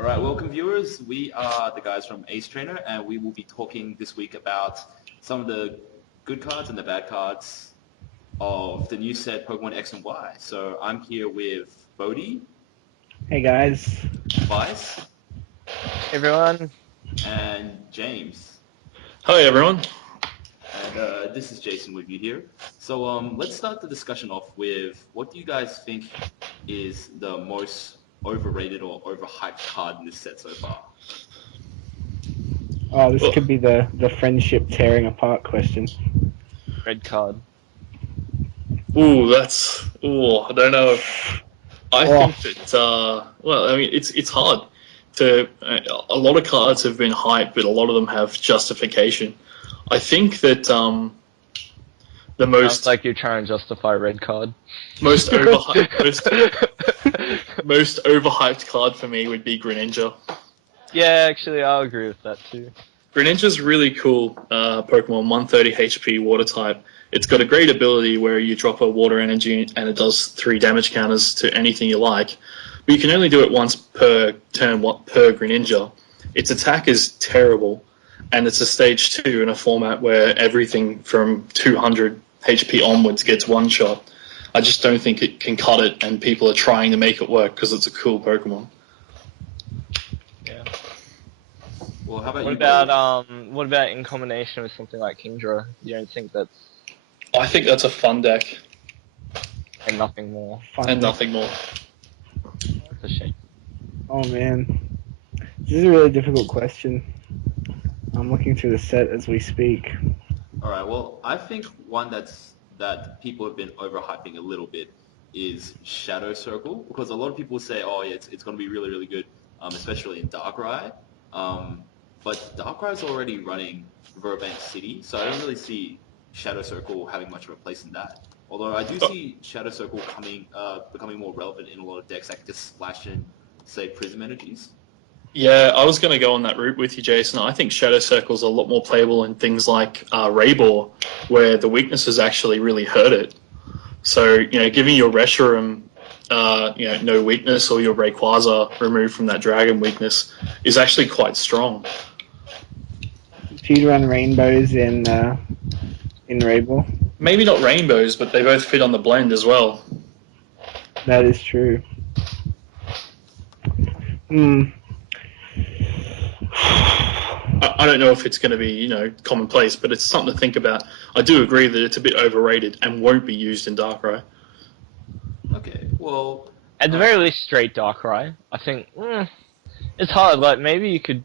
All right, welcome viewers. We are the guys from Ace Trainer, and we will be talking this week about some of the good cards and the bad cards of the new set Pokemon X and Y. So I'm here with Bodhi, Hey guys. Vice, Everyone. and James. Hi everyone. And this is Jason with you here. So let's start the discussion off with what do you guys think is the most overrated or overhyped card in this set so far? Oh, this could be the friendship tearing apart question. Red card. I don't know. I think that it's hard to. A lot of cards have been hyped, but a lot of them have justification. I think that the most Sounds like you're trying to justify red card. most overhyped card for me would be Greninja. Yeah, actually, I'll agree with that too. Greninja's really cool Pokemon, 130 HP, water type. It's got a great ability where you drop a water energy and it does 3 damage counters to anything you like. But you can only do it once per turn per Greninja. Its attack is terrible, and it's a stage 2 in a format where everything from 200 HP onwards gets one shot. I just don't think it can cut it, and people are trying to make it work because it's a cool Pokemon. Yeah. Well, how about What about in combination with something like Kingdra? You don't think that's I think that's a fun deck, and nothing more? nothing more. That's a shame. Oh man, this is a really difficult question. I'm looking through the set as we speak. All right. Well, I think one that people have been overhyping a little bit is Shadow Circle, because a lot of people say, "Oh, yeah, it's going to be really, really good," especially in Darkrai. But Darkrai's already running Verbank City, so I don't really see Shadow Circle having much of a place in that. Although I do see Shadow Circle becoming more relevant in a lot of decks that can just splash in, say, Prism Energies. Yeah, I was going to go on that route with you, Jason. I think Shadow Circle's a lot more playable in things like Raybor, where the weaknesses actually really hurt it. So, giving your Reshiram, no weakness, or your Rayquaza removed from that Dragon weakness is actually quite strong. Do you run rainbows in Rainbow? Maybe not rainbows, but they both fit on the blend as well. That is true. I don't know if it's going to be, commonplace, but it's something to think about. I do agree that it's a bit overrated and won't be used in Darkrai. Okay. Well, At the very least, straight Darkrai. I think it's hard. Like maybe you could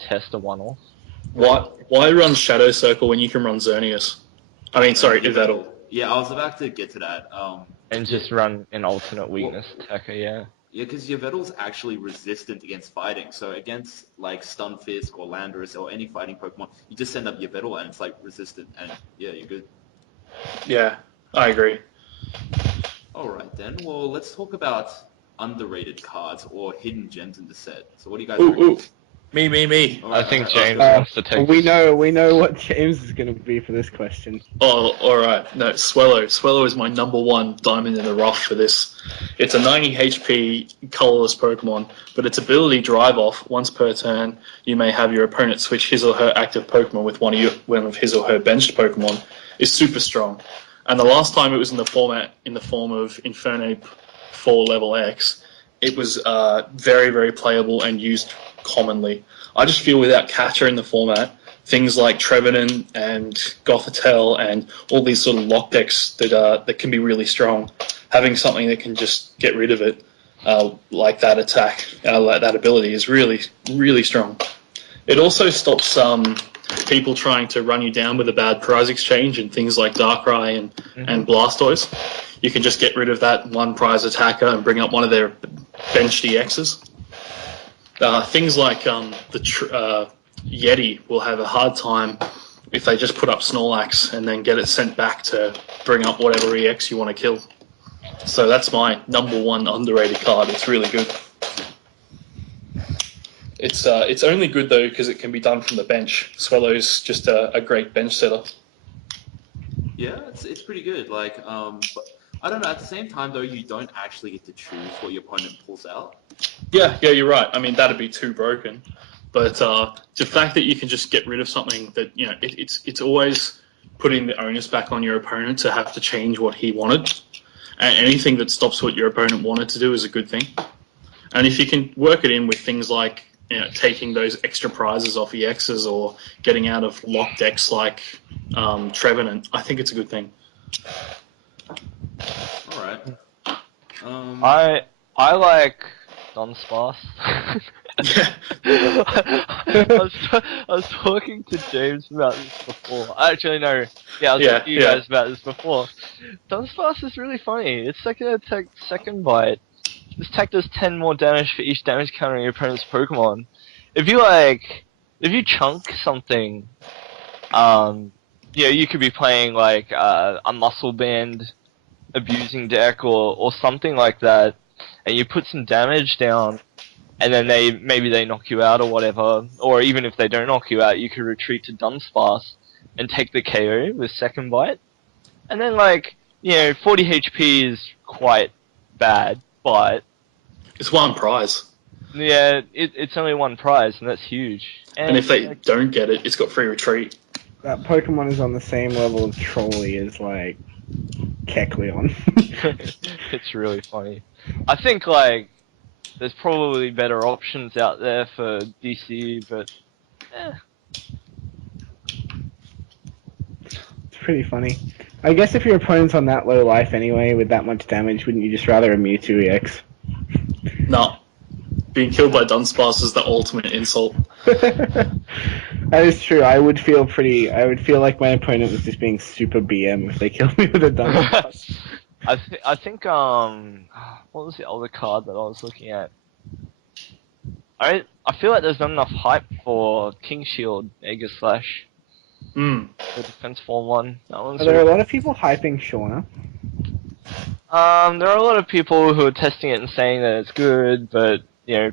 test a one-off. Why run Shadow Circle when you can run Xerneas? I mean, sorry, Yveltal. Yeah, I was about to get to that. And just run an alternate weakness attacker, yeah. Yeah, because Yveltal's actually resistant against fighting. So against like Stunfisk or Landorus or any fighting Pokemon, you just send up Yveltal and it's like resistant, and yeah, you're good. Yeah, I agree. All right then. Well, let's talk about underrated cards or hidden gems in the set. So what do you guys reckon? Ooh. Me. All right, I think all right, James wants to take. We know what James is going to be for this question. Oh, all right. No, Swellow. Swellow is my number 1 diamond in the rough for this. It's a 90 HP colorless Pokemon, but its ability Drive Off once per turn. You may have your opponent switch his or her active Pokemon with one of his or her benched Pokemon is super strong. And the last time it was in the format in the form of Infernape 4 level X, it was very, very playable and used commonly. I just feel without Catcher in the format, things like Trevenant and Gothitelle and all these sort of lock decks that can be really strong, having something that can just get rid of it, like that attack, like that ability, is really, really strong. It also stops people trying to run you down with a bad prize exchange and things like Darkrai and Blastoise. You can just get rid of that one prize attacker and bring up one of their bench DXs. Things like the Yeti will have a hard time if they just put up Snorlax and then get it sent back to bring up whatever EX you want to kill. So that's my number 1 underrated card. It's really good. It's only good though because it can be done from the bench. Swellow's just a great bench setter. Yeah, it's pretty good. Like, but I don't know. At the same time, though, you don't actually get to choose what your opponent pulls out. Yeah, you're right. I mean, that'd be too broken. But the fact that you can just get rid of something that, it's always putting the onus back on your opponent to have to change what he wanted. And anything that stops what your opponent wanted to do is a good thing. And if you can work it in with things like taking those extra prizes off EXs or getting out of locked decks like Trevenant, I think it's a good thing. All right. I like Dunsparce. Yeah. I was talking to James about this before. Actually, no. Yeah, I was talking to you guys about this before. Dunsparce is really funny. It's like a second bite. This tech does 10 more damage for each damage counter on your opponent's Pokemon. If you chunk something, you could be playing like a Muscle Band abusing deck or something like that, and you put some damage down, and then maybe they knock you out or whatever, or even if they don't knock you out, you could retreat to Dunsparce and take the KO with second bite, and then 40 HP is quite bad, but It's one prize. yeah, it's only one prize, and that's huge. And if they don't get it, it's got free retreat. That Pokemon is on the same level of Trolley as like Kecleon. It's really funny. I think there's probably better options out there for DC, but It's pretty funny. I guess if your opponent's on that low life anyway, with that much damage, wouldn't you just rather a Mewtwo EX? No. Being killed by Dunsparce is the ultimate insult. That is true. I would feel like my opponent was just being super BM if they killed me with a Dunsparce. I think what was the other card that I was looking at? I feel like there's not enough hype for King Shield, Aegis Slash. Mm. The defense form one. That one's There are a lot of people hyping Shauna. there are a lot of people who are testing it and saying that it's good, but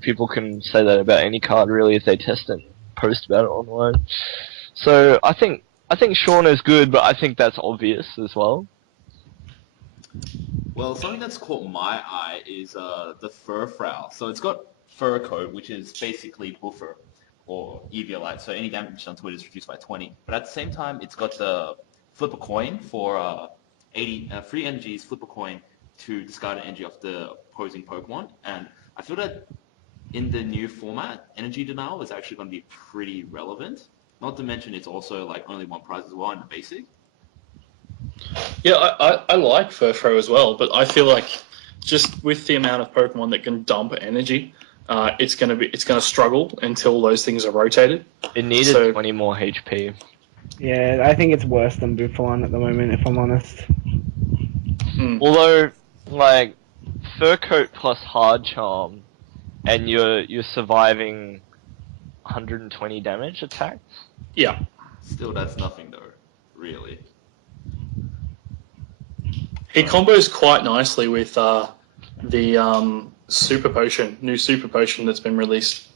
people can say that about any card really if they test it and post about it online. So I think Shauna's good, but I think that's obvious as well. Well, something that's caught my eye is the Furfrou. So it's got Fur Coat, which is basically Buffer or Eviolite. So any damage done to it is reduced by 20. But at the same time, it's got the Flip a Coin for 80 free energies. Flip a coin to discard an energy off the opposing Pokemon. And I feel that in the new format, Energy Denial is actually going to be pretty relevant. Not to mention it's also like only one prize as well in the basic. Yeah, I like Furfrou as well, but I feel like just with the amount of Pokemon that can dump energy, it's gonna struggle until those things are rotated. It needed 20 more HP. Yeah, I think it's worse than Buffalon at the moment, if I'm honest. Although, Fur Coat plus Hard Charm, and you're surviving 120 damage attacks. Yeah. Still, that's nothing though, really. He combos quite nicely with the Super Potion, new Super Potion that's been released.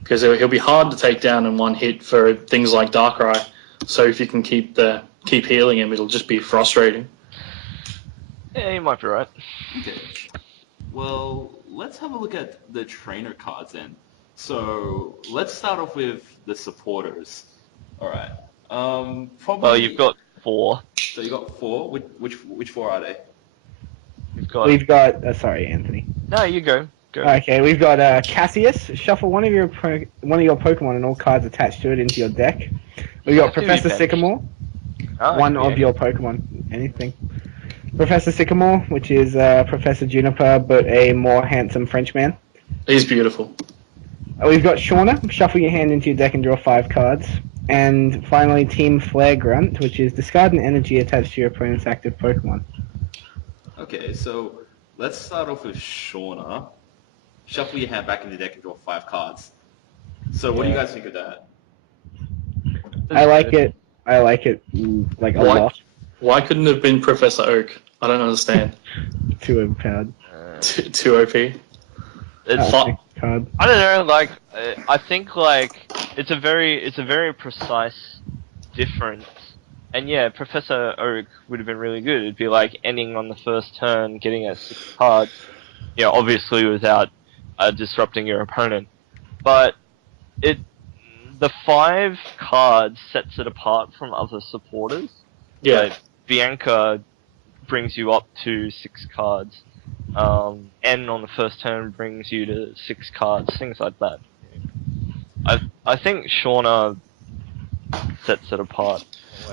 Because he'll be hard to take down in one hit for things like Darkrai. So if you can keep healing him, it'll just be frustrating. Yeah, you might be right. Okay. Well, let's have a look at the trainer cards then. So let's start off with the supporters. All right. Probably. Well, you've got 4. So you got 4. Which 4 are they? We've got. Sorry, Anthony. No, you go. Go. Okay, we've got Cassius. Shuffle one of your Pokemon and all cards attached to it into your deck. We've got Professor Sycamore. One of your Pokemon. Anything. Professor Sycamore, which is Professor Juniper, but a more handsome Frenchman. He's beautiful. We've got Shauna. Shuffle your hand into your deck and draw 5 cards. And finally, Team Flare Grunt, which is discard an energy attached to your opponent's active Pokemon. Okay, so let's start off with Shauna. Shuffle your hand back in the deck and draw 5 cards. So what do you guys think of that? I like it like a lot. Why couldn't it have been Professor Oak? I don't understand. Too overpowered. Too OP. It's Card. I don't know. I think it's a very precise difference. And yeah, Professor Oak would have been really good. It'd be like ending on the first turn, getting a 6 cards. Yeah, obviously without disrupting your opponent. But the 5 cards sets it apart from other supporters. Yeah. Like, Bianca brings you up to 6 cards. N on the first turn brings you to 6 cards, things like that. I think Shauna sets it apart.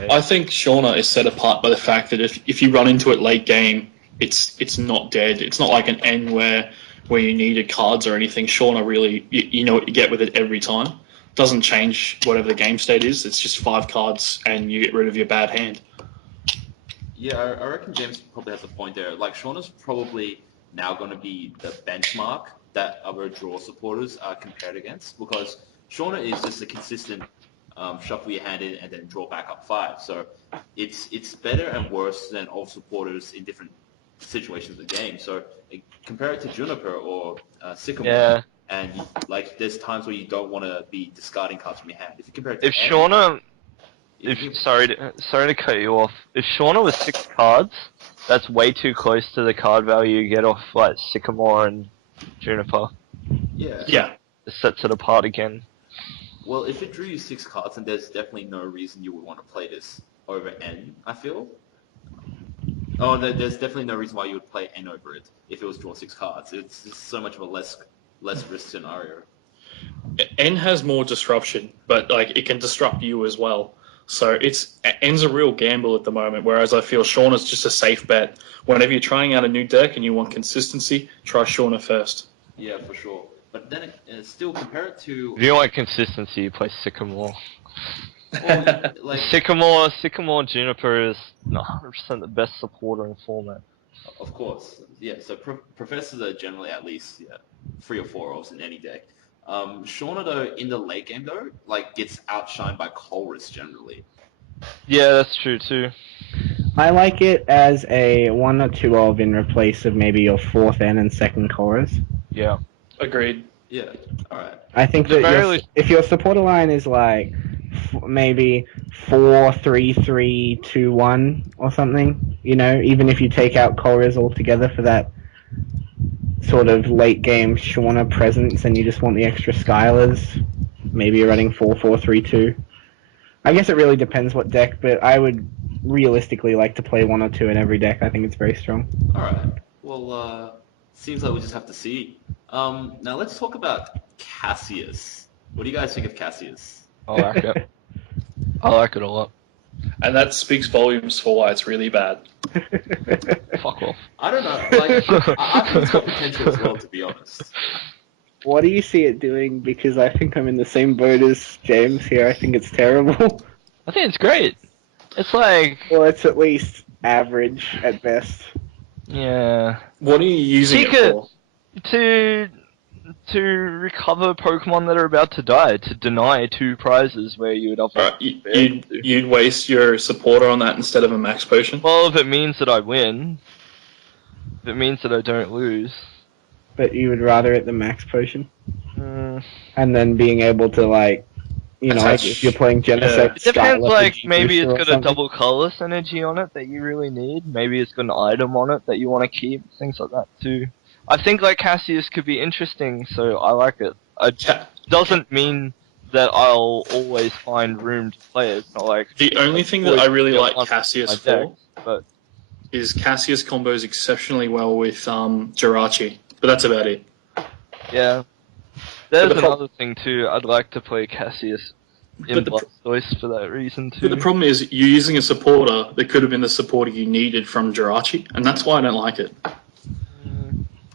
I think Shauna is set apart by the fact that if you run into it late game, it's not dead. It's not like an N where you needed cards or anything. Shauna really, you know what you get with it every time. Doesn't change whatever the game state is. It's just 5 cards and you get rid of your bad hand. Yeah, I reckon James probably has a point there. Like, Shauna's probably now going to be the benchmark that other draw supporters are compared against, because Shauna is just a consistent shuffle your hand in and then draw back up 5. So it's better and worse than all supporters in different situations of the game. So compare it to Juniper or Sycamore. Yeah. And like, there's times where you don't want to be discarding cards from your hand. If you compare it to If Shauna... sorry to cut you off. If Shauna was 6 cards, that's way too close to the card value you get off like Sycamore and Juniper. Yeah. It sets it apart again. Well, if it drew you 6 cards, then there's definitely no reason you would want to play this over N, I feel. Oh, there's definitely no reason why you would play N over it if it was drawn 6 cards. It's just so much of a less risk scenario. N has more disruption, but like it can disrupt you as well. So N's a real gamble at the moment, whereas I feel Shauna's just a safe bet. Whenever you're trying out a new deck and you want consistency, try Shauna first. Yeah, for sure. But then still compare it to... If you want consistency, you play Sycamore. Well, like, Sycamore Juniper is 100% the best supporter in the format. Of course, yeah. So professors are generally at least 3 or 4 ofs in any deck. Shauna though, in the late game though, like, gets outshined by Colress generally. Yeah, that's true too. I like it as a 1 or 2 of in replace of maybe your 4th N and 2nd Chorus. Yeah. Agreed. Yeah, alright. I think that if your supporter line is like maybe 4-3-3-2-1 or something, you know, even if you take out Chorus altogether for that sort of late game Shauna presence and you just want the extra Skylers, maybe you're running 4-4-3-2. I guess it really depends what deck, but I would realistically like to play 1 or 2 in every deck. I think it's very strong. Alright. Well, seems like we just have to see. Now let's talk about Cassius. What do you guys think of Cassius? I like it. I like it a lot. And that speaks volumes for why it's really bad. Fuck off. I don't know. Like, I think it's got potential as well, to be honest. What do you see it doing? Because I think I'm in the same boat as James here. I think it's terrible. I think it's great. It's like... Well, it's at least average at best. Yeah. What are you using it for? To recover Pokemon that are about to die, to deny 2 prizes where you would otherwise... You'd waste your supporter on that instead of a max potion? Well, if it means that I win, if it means that I don't lose... But you would rather it than max potion? Mm. And then being able to, like, you know, like if you're playing Genesect... It depends, like, maybe it's got a double colorless energy on it that you really need. Maybe it's got an item on it that you want to keep. Things like that, too. I think, like, Cassius could be interesting, so I like it. It doesn't mean that I'll always find room to play it. It's not like... The only thing that I really like Cassius for but is Cassius combos exceptionally well with Jirachi, but that's about it. Yeah. There's another thing, too. I'd like to play Cassius in Blastoise for that reason, too. But the problem is, you're using a supporter that could have been the supporter you needed from Jirachi, and that's why I don't like it.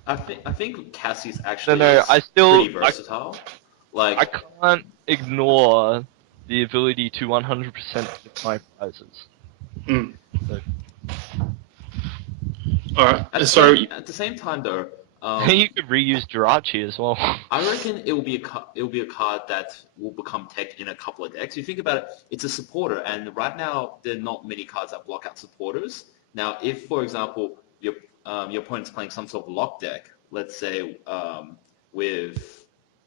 I think Cassius actually is pretty versatile. I can't ignore the ability to 100% hit my prizes. Mm. So. Alright, at the same time though, you could reuse Jirachi as well. I reckon it will be a card that will become tech in a couple of decks. You think about it, it's a supporter, and right now there are not many cards that block out supporters. Now, if for example your opponent's playing some sort of lock deck, let's say with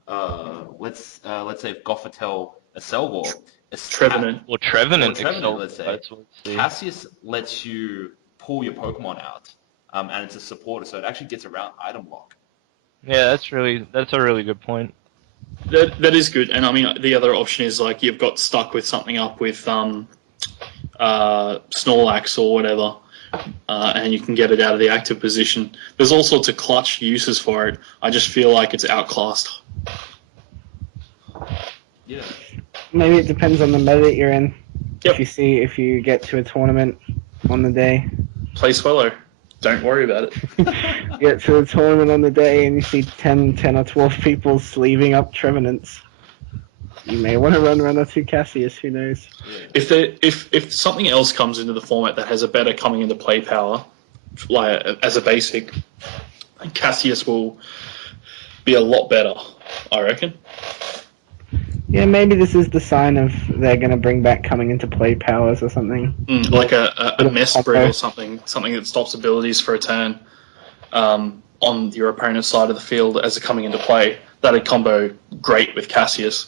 let's say Gothitelle Accelball, Trevenant, let's say. Cassius lets you pull your Pokemon out, and it's a supporter, so it actually gets around item lock. Yeah, that's a really good point. That is good, and I mean the other option is like you've got stuck with something up with Snorlax or whatever, and you can get it out of the active position. There's all sorts of clutch uses for it. I just feel like it's outclassed. Yeah. Maybe it depends on the meta that you're in. Yep. If you get to a tournament on the day. Play Swallow. Don't worry about it. Get to a tournament on the day and you see 10 or 12 people sleeving up Trevenants. You may want to run or two Cassius, who knows. Yeah. If something else comes into the format that has a better coming into play power, like as a basic, Cassius will be a lot better, I reckon. Yeah, maybe this is the sign of they're going to bring back coming into play powers or something. Like a Mesprit or something that stops abilities for a turn on your opponent's side of the field as a coming into play. That'd combo great with Cassius.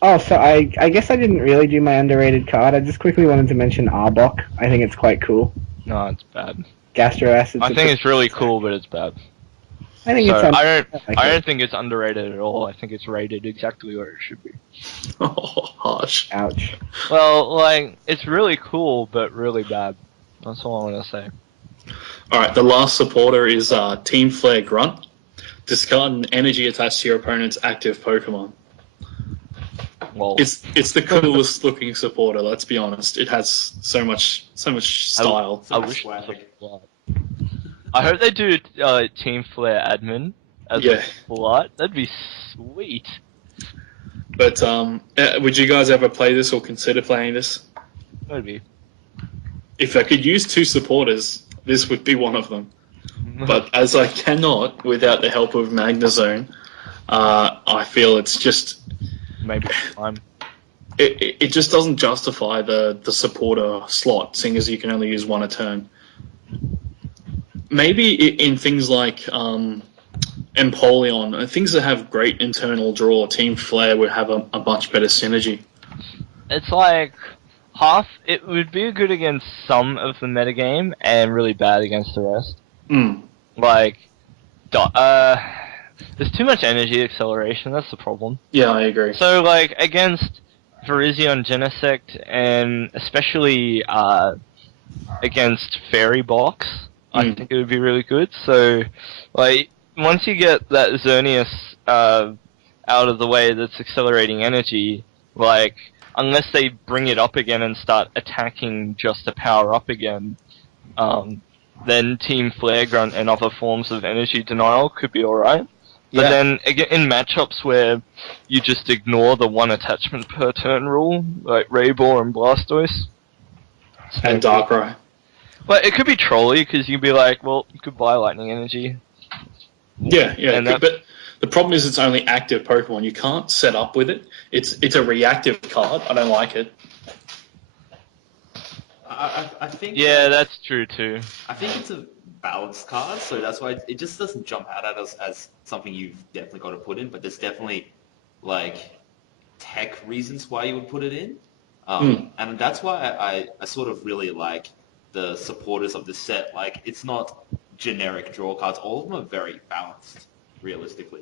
Oh, so I guess I didn't really do my underrated card. I just quickly wanted to mention Arbok. I think it's quite cool. No, it's bad. Gastro Acid. I think it's really cool, but it's bad. I think I don't think it's underrated at all. I think it's rated exactly where it should be. Oh, harsh. Ouch. Well, like, it's really cool, but really bad. That's all I want to say. Alright, the last supporter is Team Flare Grunt. Discard an energy attached to your opponent's active Pokemon. Well, it's the coolest looking supporter, let's be honest. It has so much style. I wish. I hope they do Team Flare admin as a plot. That'd be sweet. But would you guys ever play this or consider playing this? Maybe. If I could use two supporters, this would be one of them. But as I cannot without the help of Magnezone, I feel it's just maybe time. It just doesn't justify the supporter slot, seeing as you can only use one a turn. Maybe in things like Empoleon, things that have great internal draw, Team Flare would have a much better synergy. It's like it would be good against some of the metagame and really bad against the rest. Like, there's too much energy acceleration, that's the problem. Yeah, I agree. So, like, against Virizion Genesect and especially against Fairy Box, I think it would be really good. So, like, once you get that Xerneas out of the way that's accelerating energy, like, unless they bring it up again and start attacking just to power up again, then Team Flare Grunt and other forms of energy denial could be alright. But then, again, in matchups where you just ignore the one attachment per turn rule, like Raybor and Blastoise. And Darkrai. Well, it could be Trolley, because you'd be like, well, you could buy Lightning Energy. Yeah, but the problem is it's only active Pokemon. You can't set up with it. It's a reactive card. I don't like it. I think... Yeah, that's true, too. I think it's a balanced card, so that's why it just doesn't jump out at us as something you've definitely got to put in, but there's definitely, like, tech reasons why you would put it in. And that's why I sort of really like the supporters of the set. Like, it's not generic draw cards. All of them are very balanced, realistically.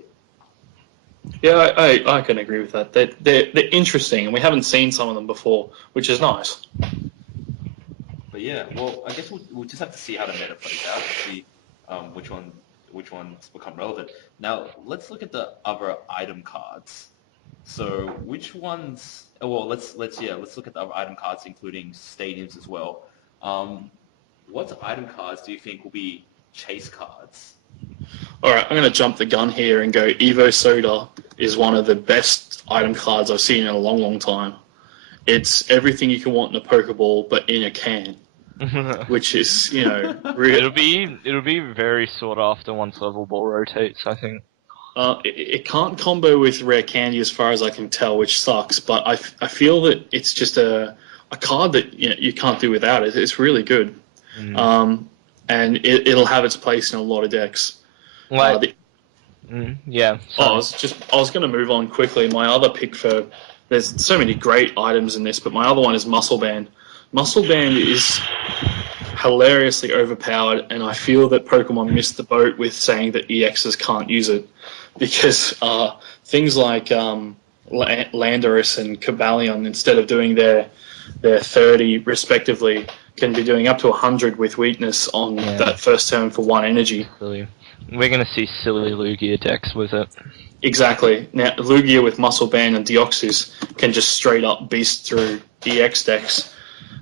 Yeah, I can agree with that. They're interesting, and we haven't seen some of them before, which is nice. But yeah, well, I guess we'll just have to see how the meta plays out and see which ones become relevant. Now, let's look at the other item cards. So, which ones? Well, let's look at the other item cards, including stadiums as well. What item cards do you think will be chase cards? All right, I'm going to jump the gun here and go Evo Soda is one of the best item cards I've seen in a long, long time. It's everything you can want in a Pokeball, but in a can, which is, really... It'll be very sought after once Level Ball rotates, I think. It can't combo with Rare Candy as far as I can tell, which sucks, but I feel that it's just a card that you can't do without it. It's really good. And it'll have its place in a lot of decks. Like, yeah. I was going to move on quickly. My other pick there's so many great items in this, but my other one is Muscle Band. Muscle Band is hilariously overpowered, and I feel that Pokemon missed the boat with saying that EXs can't use it, because things like Landorus and Cobalion, instead of doing their 30 respectively, can be doing up to 100 with weakness on that first turn for 1 energy. Silly. We're going to see silly Lugia decks with it. Exactly. Now, Lugia with Muscle Band and Deoxys can just straight up beast through EX decks,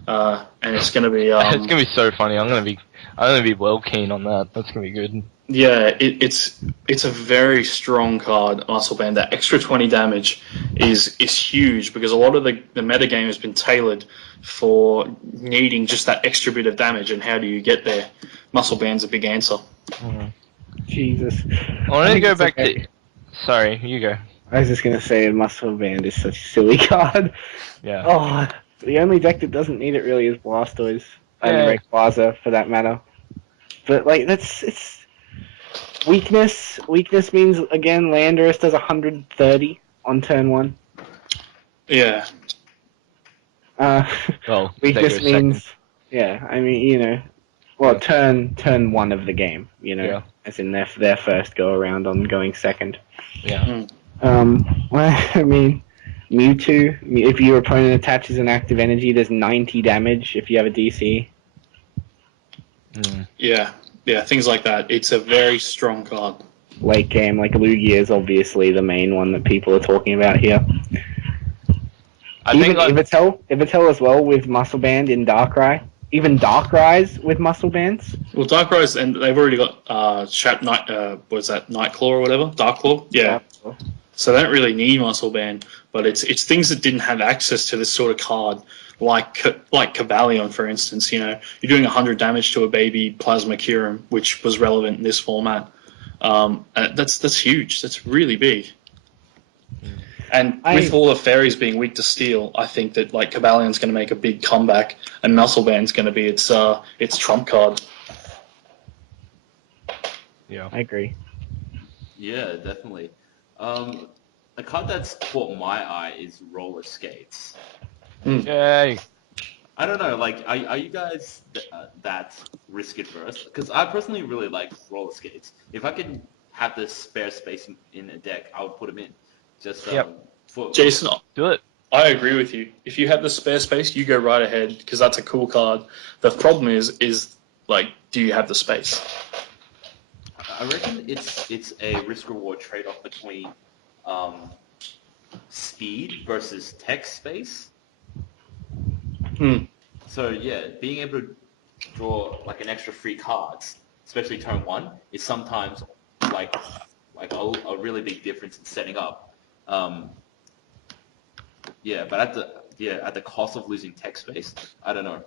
and it's going to be. It's going to be so funny. I'm going to be well keen on that. That's going to be good. Yeah, it's a very strong card, Muscle Band. That extra 20 damage is huge, because a lot of the metagame has been tailored for needing just that extra bit of damage, and how do you get there? Muscle Band's a big answer. Jesus. I want to go back to... Sorry, you go. I was just going to say Muscle Band is such a silly card. Yeah. Oh, the only deck that doesn't need it really is Blastoise. And Rayquaza, for that matter. But, like, it's... Weakness. Weakness means, again, Landorus does 130 on turn 1. Yeah. Well, weakness means... Yeah, I mean, you know... Well, turn 1 of the game, you know, as in their first go around on going second. Yeah. Well, I mean, Mewtwo, if your opponent attaches an active energy, there's 90 damage if you have a DC. Yeah, things like that. It's a very strong card. Late game, like Lugia is obviously the main one that people are talking about here. Even Ivitel as well with Muscle Band in Darkrai. Even Darkrai's with Muscle Bands. Well, Darkrai's, and they've already got Nightclaw or whatever? Darkclaw? Yeah. Darkclaw. So they don't really need Muscle Band, but it's things that didn't have access to this sort of card, like Cobalion, for instance. You know, you're doing 100 damage to a baby Plasma Kyurem, which was relevant in this format. That's huge. That's really big. And with all the fairies being weak to steel, I think that like Cobalion's going to make a big comeback, and Muscle Band's going to be its trump card. Yeah, I agree. Yeah, definitely. A card that's caught my eye is Roller Skates. Yay! I don't know, like, are you guys that risk adverse? Because I personally really like Roller Skates. If I could have the spare space in a deck, I would put them in. Just Jason, do it. I agree with you. If you have the spare space, you go right ahead, because that's a cool card. The problem is like, do you have the space? I reckon it's a risk-reward trade-off between speed versus tech space. So yeah, being able to draw like an extra 3 cards, especially turn 1, is sometimes like a really big difference in setting up. But at the cost of losing tech space, I don't know.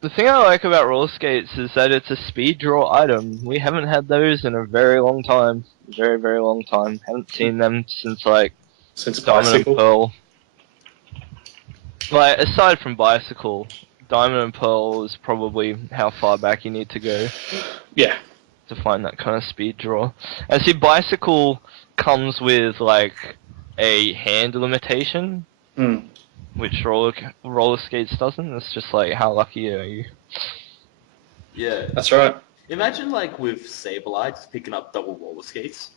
The thing I like about roller skates is that it's a speed draw item. We haven't had those in a very long time. Very, very long time. Haven't seen them since Diamond and Pearl. Like, aside from Bicycle, Diamond and Pearl is probably how far back you need to go. Yeah. To find that kind of speed draw. And see, Bicycle comes with, like, a hand limitation, which roller skates doesn't. It's just like, how lucky are you? Yeah, that's right. Imagine like with Sableye just picking up double roller skates.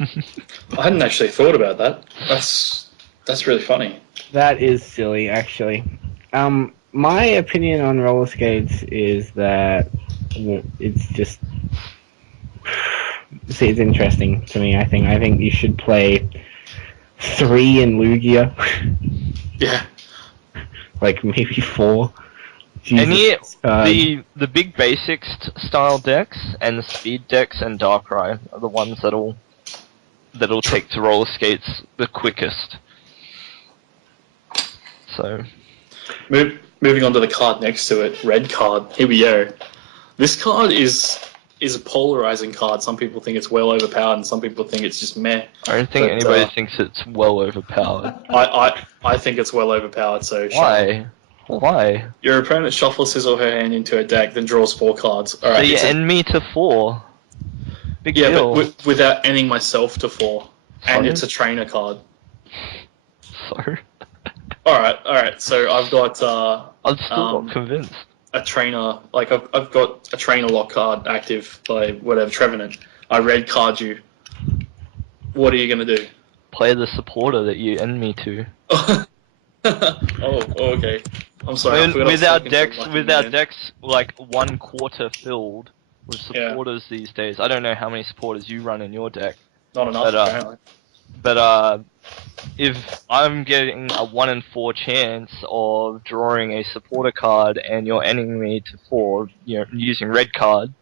I hadn't actually thought about that. That's really funny. That is silly, actually. My opinion on roller skates is that it's just... See, it's interesting to me. I think you should play 3 in Lugia. Yeah. Like maybe 4. Jesus. The big basics style decks and the speed decks and Darkrai are the ones that'll take to roller skates the quickest. So, moving on to the card next to it, red card. Here we go. This card is a polarizing card. Some people think it's well overpowered, and some people think it's just meh. I don't think anybody thinks it's well overpowered. I think it's well overpowered. So why? Why? Your opponent shuffles his or her hand into a deck, then draws 4 cards. All right, so you end me to 4. Big deal. But without ending myself to 4, and it's a trainer card. So. All right. So I've got. I'm still not convinced. a trainer, like I've got a trainer lock card active by whatever Trevenant. I red card you. What are you gonna do? Play the supporter that you end me to. Okay. I'm sorry. I mean, I with our forgot I was talking to Lucky Man. decks like 1/4 filled with supporters these days. I don't know how many supporters you run in your deck, Not enough, apparently. but if I'm getting a 1 in 4 chance of drawing a supporter card and you're ending me to 4, using red card,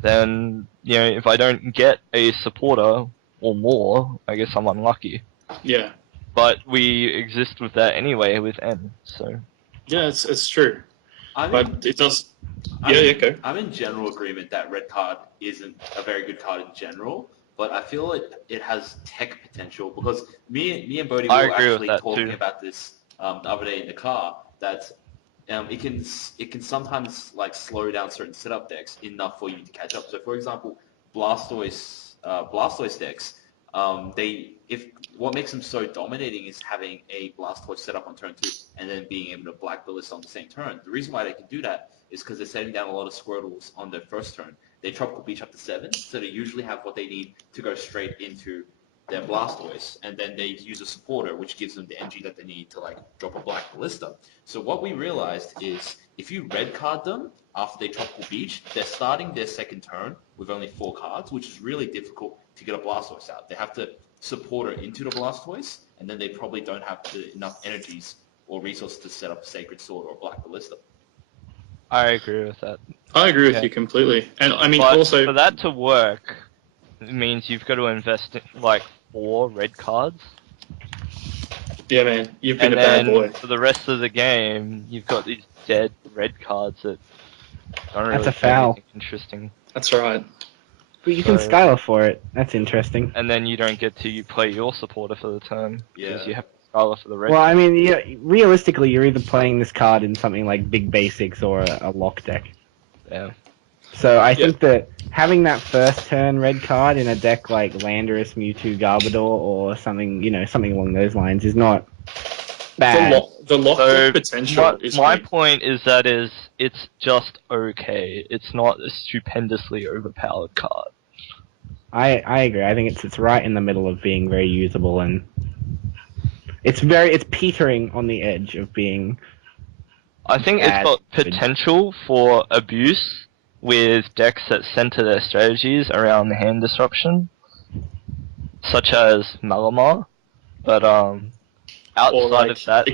then if I don't get a supporter or more, I guess I'm unlucky. Yeah. But we exist with that anyway with N, so. Yeah, it's true. But it does. Go. I'm in general agreement that red card isn't a very good card in general, but I feel it has tech potential because me and Bodie were actually talking about this the other day in the car that it can sometimes like slow down certain setup decks enough for you to catch up. So for example, Blastoise decks, what makes them so dominating is having a Blastoise set up on turn 2 and then being able to Black Ballista on the same turn. The reason why they can do that is because they're setting down a lot of Squirtles on their first turn. They Tropical Beach up to 7, so they usually have what they need to go straight into their Blastoise, and then they use a supporter, which gives them the energy that they need to like drop a Black Ballista. So what we realized is if you red card them after they Tropical Beach, they're starting their second turn with only 4 cards, which is really difficult to get a Blastoise out. They have to supporter into the Blastoise, and then they probably don't have enough energies or resources to set up a Sacred Sword or a Black Ballista. I agree with that. I agree with you completely. And I mean, but also... for that to work, it means you've got to invest in, like, 4 red cards. Yeah, man. You've been a bad boy. For the rest of the game, you've got these dead red cards that don't really That's a foul. anything interesting. That's right. But you can Skylar for it. That's interesting. And then you don't get to play your supporter for the turn. Because you have to Skylar for the red Well, card. I mean, realistically, you're either playing this card in something like Big Basics or a lock deck. Yeah. So I think that having that first turn red card in a deck like Landorus, Mewtwo, Garbodor, or something, something along those lines is not bad. The lock deck potential is my point is that it's just okay. It's not a stupendously overpowered card. I agree. I think it's right in the middle of being very usable, and it's petering on the edge of being. I think it's got potential for abuse with decks that center their strategies around hand disruption, such as Malamar, but outside of that,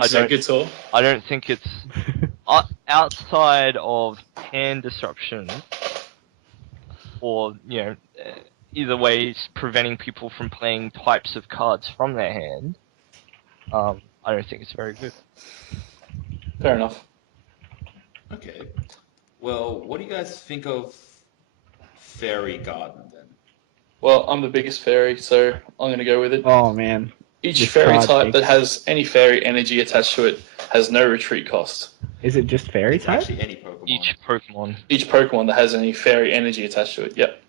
I don't think it's outside of hand disruption, or either way, preventing people from playing types of cards from their hand. I don't think it's very good. Fair enough. Okay. Well, what do you guys think of Fairy Garden then? Well, I'm the biggest fairy, so I'm going to go with it. Oh man. Each fairy type that has any fairy energy attached to it has no retreat cost. Is it just fairy type? Actually, any Pokemon. Each Pokemon that has any fairy energy attached to it, yep.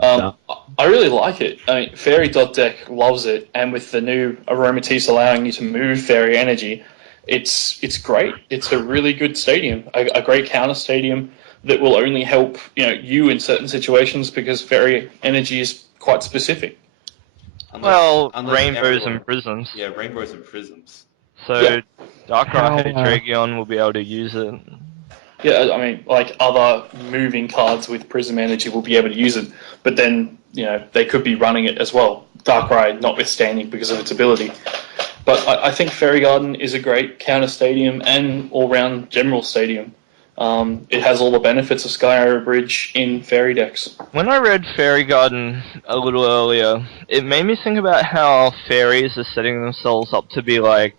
I really like it. I mean, Fairy Deck loves it, and with the new Aromatisse allowing you to move fairy energy, it's great. It's a really good stadium, a great counter stadium that will only help you in certain situations because fairy energy is quite specific. Unless rainbows and prisms. Yeah, rainbows and prisms. So Darkrai Hydreigon will be able to use it. Yeah, I mean, like other moving cards with Prism Energy will be able to use it, but then, they could be running it as well. Darkrai notwithstanding because of its ability. But I think Fairy Garden is a great counter stadium and all-round general stadium. It has all the benefits of Sky Arrow Bridge in fairy decks. When I read Fairy Garden a little earlier, it made me think about how fairies are setting themselves up to be like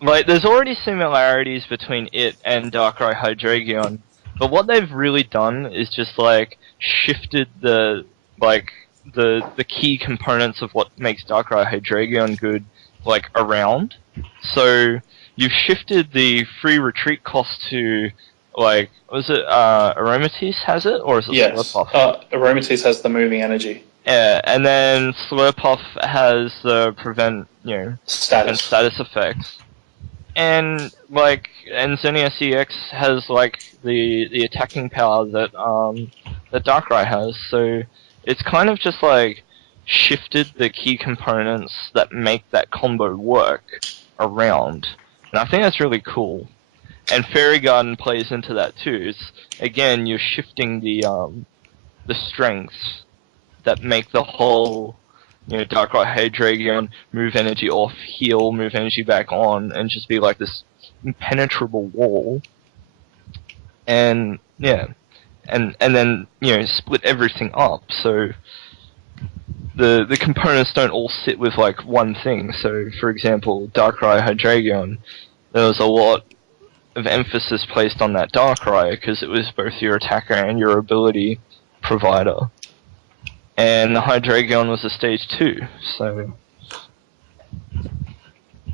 there's already similarities between it and Darkrai Hydreigon, but what they've really done is just shifted the key components of what makes Darkrai Hydreigon good around. So you've shifted the free retreat cost to was it Aromatisse has it, or is it Slurpuff? Aromatisse has the moving energy. Yeah, and then Slurpuff has the prevent status effects. and Xerneas EX has like the attacking power that Darkrai has, so it's kind of just like shifted the key components that make that combo work around, and I think that's really cool. And Fairy Garden plays into that too. It's again, you're shifting the strengths that make the whole, Darkrai Hydreigon move energy off, heal, move energy back on, and just be like this impenetrable wall. And yeah, and then split everything up so the components don't all sit with like one thing. So for example, Darkrai Hydreigon, there was a lot of emphasis placed on that Darkrai because it was both your attacker and your ability provider. And the Hydreigon was a stage 2, so...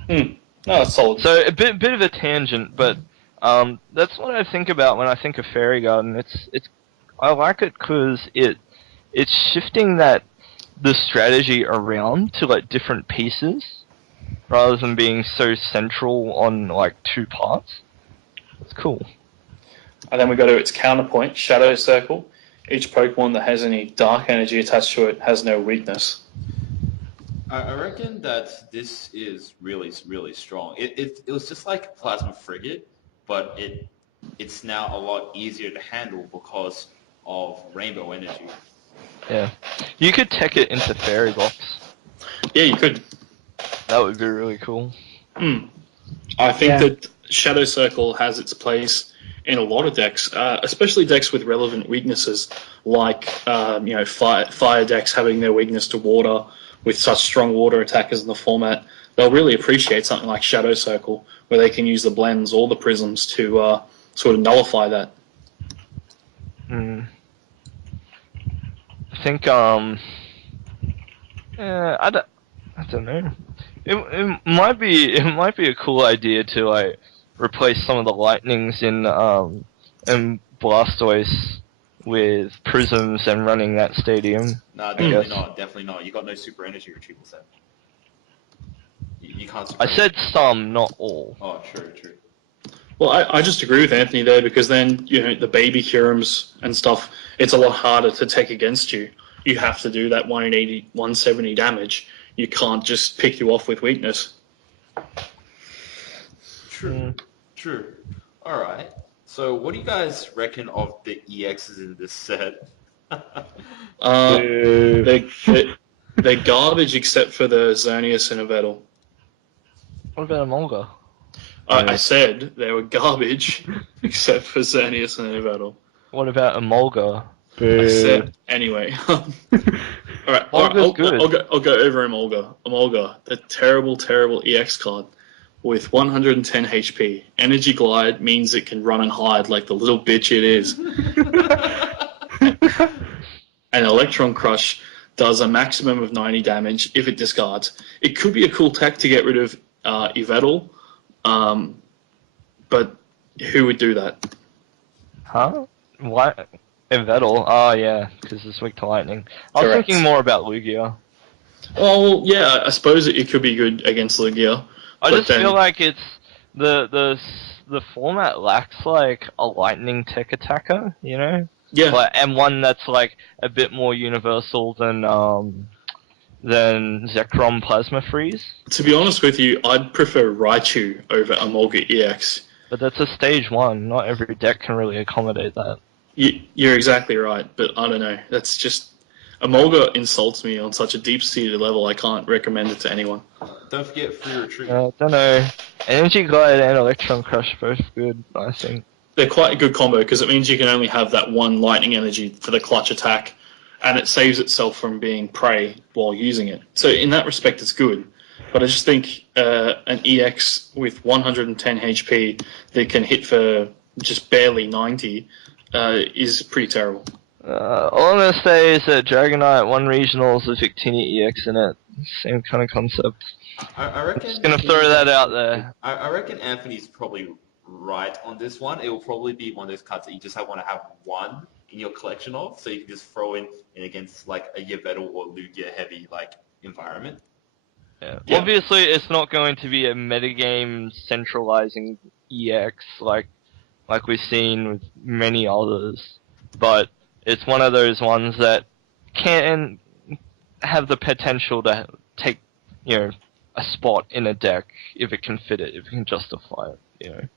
No, that's solid. So a bit of a tangent, but that's what I think about when I think of Fairy Garden. I like it because it's shifting the strategy around to like different pieces, rather than being so central on like 2 parts. It's cool. And then we go to its counterpoint, Shadow Circle. Each Pokemon that has any dark energy attached to it has no weakness. I reckon that this is really, really strong. It was just like Plasma Frigate, but it's now a lot easier to handle because of Rainbow Energy. Yeah. You could tech it into Fairy Box. Yeah, you could. That would be really cool. I think that Shadow Circle has its place in a lot of decks, especially decks with relevant weaknesses, like fire decks having their weakness to water with such strong water attackers in the format. They'll really appreciate something like Shadow Circle, where they can use the blends or the prisms to sort of nullify that. I think I don't know. It might be a cool idea to like replace some of the lightnings in Blastoise with prisms and running that stadium. No, definitely not. Definitely not. You got no super energy retrieval set. You can't. I said some, not all. Oh, true. Well, I just agree with Anthony there, because then the baby Curums and stuff, it's a lot harder to tech against you. You have to do that 180, 170 damage. You can't just pick you off with weakness. True. All right. So, what do you guys reckon of the EXs in this set? They're garbage except for the Xerneas and Yveltal. What about Emolga? I said they were garbage except for Xerneas and Yveltal. What about Emolga? I said anyway. All right, I'll go over Emolga. Emolga, the terrible EX card with 110 HP. Energy Glide means it can run and hide like the little bitch it is. And Electron Crush does a maximum of 90 damage if it discards. It could be a cool tech to get rid of Yveltal, but who would do that? Huh? What? Yveltal? Oh yeah, because it's weak to lightning. I was Correct. thinking more about Lugia. Well, yeah, I suppose it could be good against Lugia. I just feel like it's the format lacks like a lightning tech attacker, Yeah. and one that's like a bit more universal than Zekrom Plasma Freeze. To be honest with you, I'd prefer Raichu over Emolga EX. But that's a stage 1. Not every deck can really accommodate that. You're exactly right, but I don't know. That's just... Emolga insults me on such a deep-seated level, I can't recommend it to anyone. Don't forget Free Retreat. Don't know. Energy Glide and Electron Crush both good, I think. They're quite a good combo, because it means you can only have that one lightning energy for the clutch attack, and it saves itself from being prey while using it. So in that respect, it's good. But I just think an EX with 110 HP that can hit for just barely 90 is pretty terrible. All I'm going to say is that Dragonite won regionals with Victini EX in it. Same kind of concept. I reckon. Just going to throw that out there. I reckon Anthony's probably right on this one. It will probably be one of those cards that you just want to have one in your collection of, so you can just throw in against like a Yveltal or Lugia heavy like environment. Yeah. Obviously, it's not going to be a metagame centralizing EX like we've seen with many others, but it's one of those ones that can have the potential to take, a spot in a deck if it can fit it, if it can justify it,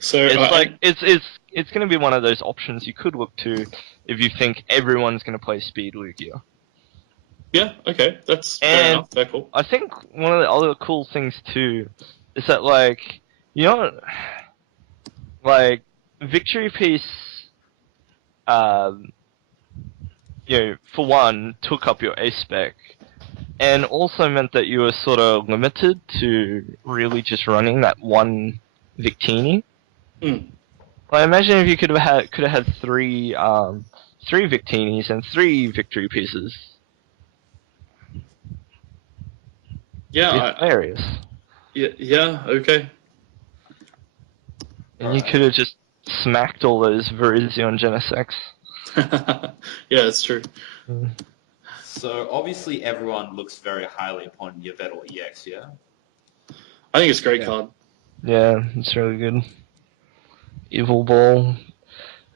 So it's going to be one of those options you could look to if you think everyone's going to play Speed Lugia. Yeah, okay, that's fair enough. Very cool. I think one of the other cool things too is that Victory Piece, for one, took up your A spec, and also meant that you were sort of limited to really just running that one Victini. Well, imagine if you could have had three Victinis and 3 Victory Pieces. Yeah, it's hilarious. Yeah, okay. And you could have just smacked all those Virizion Genesects. Yeah, that's true. So obviously everyone looks very highly upon Yveltal EX, yeah? I think it's a great card. Yeah, it's really good. Evil Ball.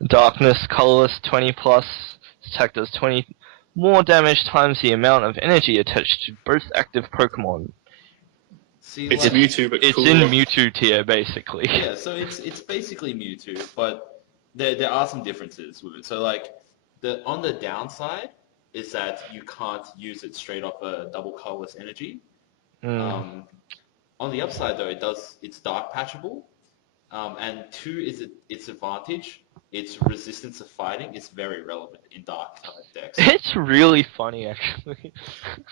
Darkness, colorless, 20 plus. Attack does 20 more damage times the amount of energy attached to both active Pokemon. See, it's Mewtwo, but it's cooler. in Mewtwo tier, basically. Yeah, so it's basically Mewtwo, but there are some differences with it. So on the downside is that you can't use it straight off a double colorless energy. On the upside though, it's dark patchable, and 2 is its advantage. Its resistance to fighting is very relevant in dark type decks. It's really funny, actually.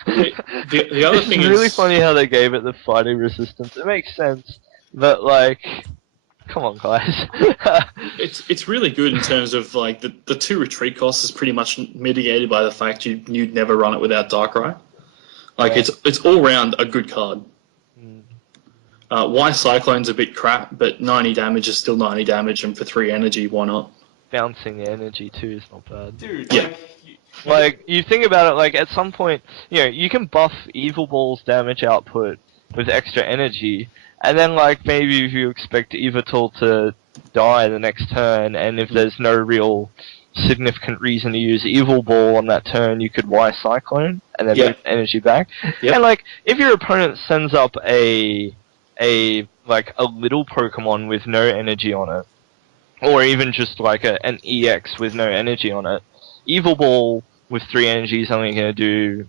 The other thing it's really funny how they gave it the fighting resistance. It makes sense, but come on, guys. it's really good in terms of the 2 retreat costs is pretty much mitigated by the fact you'd never run it without Darkrai. It's all round a good card. Y Cyclone's a bit crap, but 90 damage is still 90 damage, and for 3 energy, why not? Bouncing the energy too is not bad. Dude, yeah. You think about it, at some point, you can buff Evil Ball's damage output with extra energy, and then maybe if you expect Yveltal to die the next turn, and if there's no real significant reason to use Evil Ball on that turn, you could Y Cyclone, and then move the energy back. Yep. And if your opponent sends up a little Pokemon with no energy on it, or even just an EX with no energy on it, Evil Ball with 3 energy is only going to do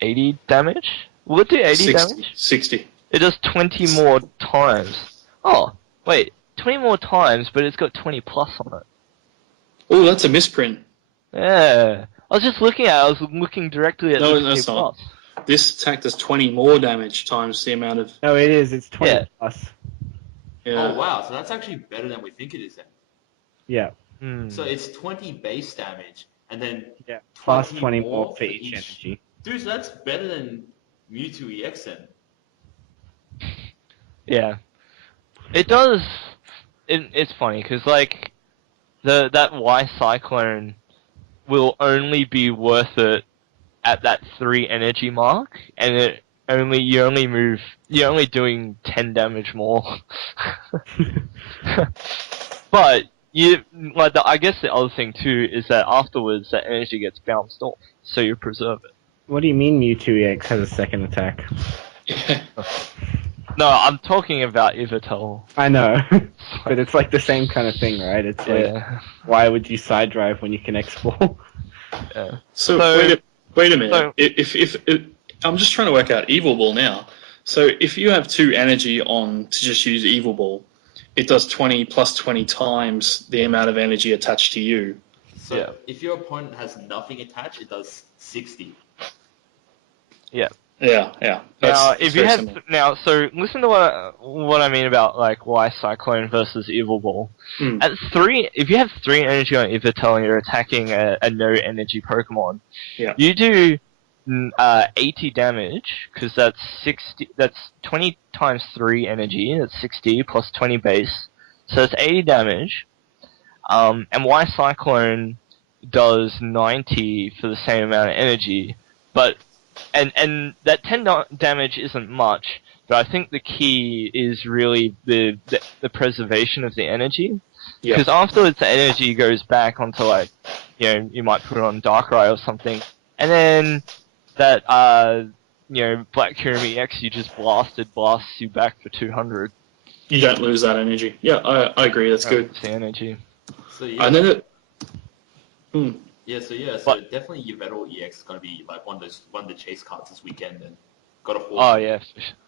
80 damage? Will it do 80 damage? 60. It does 20 more times. Oh, wait, 20 more times, but it's got 20 plus on it. Oh, that's a misprint. Yeah. I was just looking at it. I was looking directly at the 20 plus. Not. This attack does 20 more damage times the amount of... No, it is. It's 20 plus. Yeah. Oh, wow. So that's actually better than we think it is then. Yeah. So it's 20 base damage, and then plus 20 more for each energy. Dude, so that's better than Mewtwo EX then. Yeah. It does... It's funny, because, that Y Cyclone will only be worth it at that 3 energy mark, and you're only doing 10 damage more. But I guess the other thing too is that afterwards that energy gets bounced off, so you preserve it. What do you mean Mewtwo EX has a second attack? No, I'm talking about Yveltal. I know, but it's the same kind of thing, right? It's why would you side drive when you can X-Ball? Yeah. So wait a minute. So, if I'm just trying to work out Evil Ball now. So if you have 2 energy on to just use Evil Ball, it does 20 plus 20 times the amount of energy attached to you. So if your opponent has nothing attached, it does 60. Yeah. Yeah. So listen to what I mean about Y Cyclone versus Evil Ball. At 3, if you have 3 energy on Yveltal and you're attacking a no energy Pokemon, you do 80 damage, because that's 60. That's 20 times 3 energy. That's 60 plus 20 base, so that's 80 damage. And Y Cyclone does 90 for the same amount of energy, But and that 10 damage isn't much, but I think the key is really the preservation of the energy. Because afterwards the energy goes back onto like, you might put it on Darkrai or something, and then that Black Kirumi X you just blasts you back for 200. You don't lose that energy. Yeah, I agree. That's good. The energy. So yeah. And then So definitely your Metal EX is going to be like one of the chase cards this weekend, and got to hold. Oh yeah,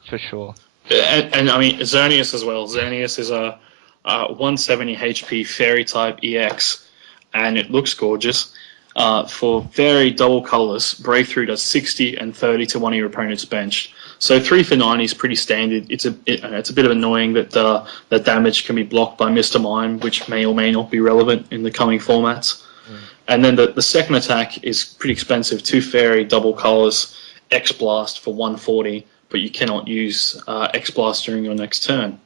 for sure. And I mean Xerneas as well. Xerneas is a 170 HP Fairy type EX, and it looks gorgeous. For Fairy double colors, Breakthrough does 60 and 30 to one of your opponent's bench. So 3 for 90 is pretty standard. It's a bit of annoying that that damage can be blocked by Mr. Mime, which may or may not be relevant in the coming formats. And then the second attack is pretty expensive. 2 Fairy double colors, X Blast for 140, but you cannot use X Blast during your next turn.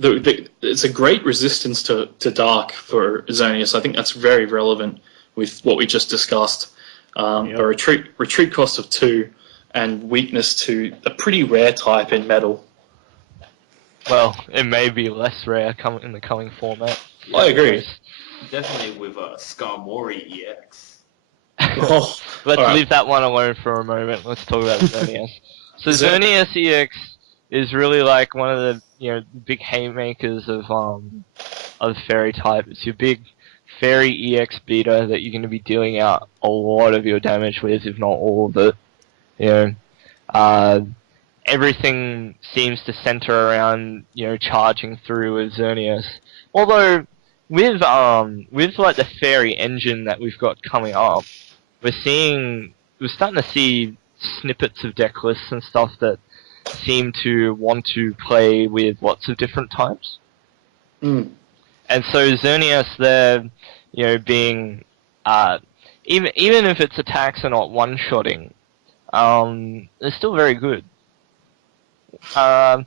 It's a great resistance to Dark for Xerneas. I think that's very relevant with what we just discussed. A retreat cost of 2 and weakness to a pretty rare type in Metal. Well, it may be less rare in the coming format. I agree. Definitely with Skarmory EX. Let's leave that one alone for a moment. Let's talk about Xerneas. So Xerneas EX is really like one of the big haymakers of Fairy type. It's your big Fairy EX beater that you're going to be dealing out a lot of your damage with, if not all of it. Everything seems to center around charging through with Xerneas. Although with like the Fairy engine that we've got coming up, we're starting to see snippets of deck lists and stuff that seem to want to play with lots of different types. And so Xerneas there, being even if its attacks are not one-shotting, they're still very good. Are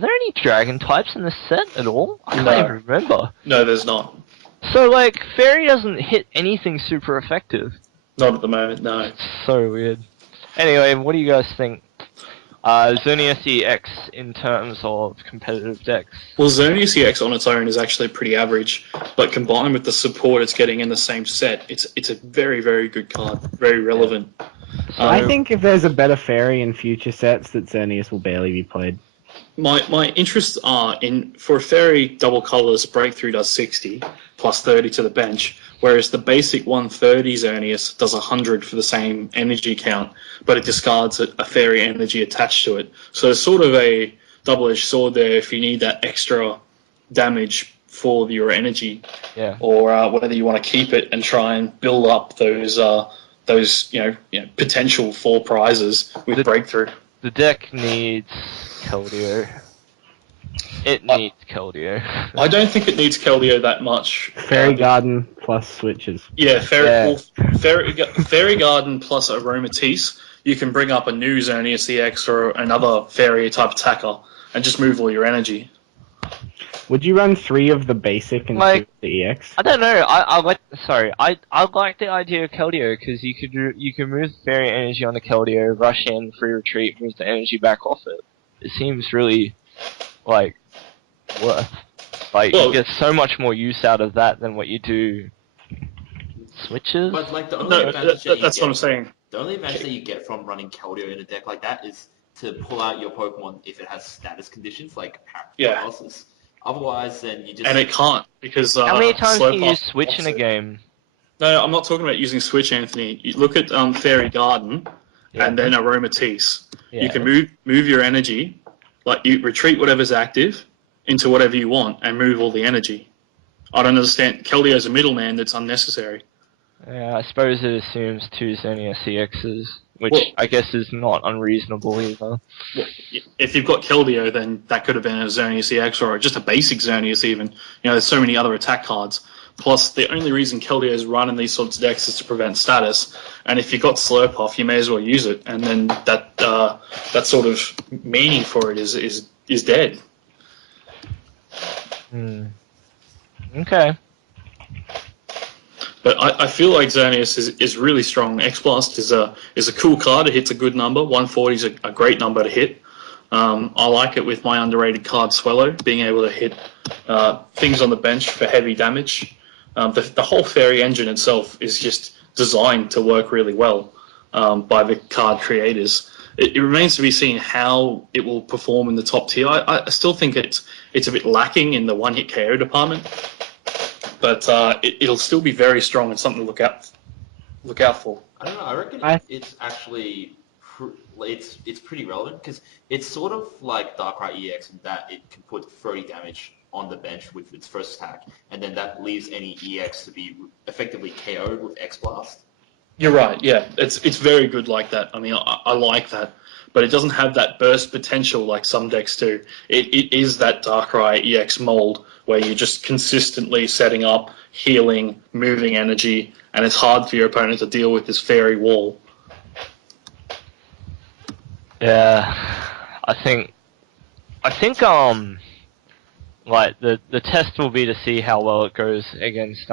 there any dragon types in this set at all? I can't even remember. No, there's not. So, like, Fairy doesn't hit anything super effective. Not at the moment, no. It's so weird. Anyway, what do you guys think? Xerneas EX in terms of competitive decks? Well, Xerneas EX on its own is actually pretty average, but combined with the support it's getting in the same set, it's a very, very good card. Very relevant. So, I think if there's a better Fairy in future sets, that Xerneas will barely be played. My interests are for a Fairy double colors, Breakthrough does 60 plus 30 to the bench, whereas the basic 130 Xerneas does 100 for the same energy count, but it discards a Fairy energy attached to it. So it's sort of a double-edged sword there if you need that extra damage for your energy, or whether you want to keep it and try and build up those potential 4 prizes with Breakthrough. The deck needs Keldeo. It needs Keldeo. I don't think it needs Keldeo that much. Fairy Garden plus switches. Yeah, Fairy Garden plus Aromatisse. You can bring up a new Xerneas EX or another Fairy type attacker and just move all your energy. Would you run 3 of the basic and 2 of the EX? I don't know. I like the idea of Keldeo because you can move Fairy energy on the Keldeo, rush in, free retreat, move the energy back off it. It seems really worth. You get so much more use out of that than what you do switches. But like the only advantage that's what I'm saying. The only advantage that you get from running Keldeo in a deck like that is to pull out your Pokemon if it has status conditions like paralysis. Otherwise, then you just... And it can't, because... How many times can you use Switch in a game? No, I'm not talking about using Switch, Anthony. You look at Fairy Garden and then Aromatisse. Yeah. You can move your energy, you retreat whatever's active into whatever you want and move all the energy. I don't understand. Keldeo's a middleman that's unnecessary. Yeah, I suppose it assumes 2 Xerneas EXs, which I guess is not unreasonable either. Well, if you've got Keldeo, then that could have been a Xerneas EX or just a basic Xerneas even. There's so many other attack cards. Plus, the only reason Keldeo is run in these sorts of decks is to prevent status. And if you've got Slurp off, you may as well use it. And then that sort of meaning for it is dead. Okay. But I feel like Xerneas is really strong. X-Blast is a cool card. It hits a good number. 140 is a great number to hit. I like it with my underrated card Swallow, being able to hit things on the bench for heavy damage. The whole Fairy engine itself is just designed to work really well by the card creators. It remains to be seen how it will perform in the top tier. I still think it's a bit lacking in the one-hit KO department, but it'll still be very strong and something to look out for. I don't know. I reckon it's actually it's pretty relevant because it's sort of like Darkrai EX in that it can put 30 damage on the bench with its first attack, and then that leaves any EX to be effectively KO'd with X Blast. You're right. Yeah, it's very good like that. I mean, I like that, but it doesn't have that burst potential like some decks do. It is that Darkrai EX mold where you're just consistently setting up, healing, moving energy, and it's hard for your opponent to deal with this fairy wall. Yeah, I think like the test will be to see how well it goes against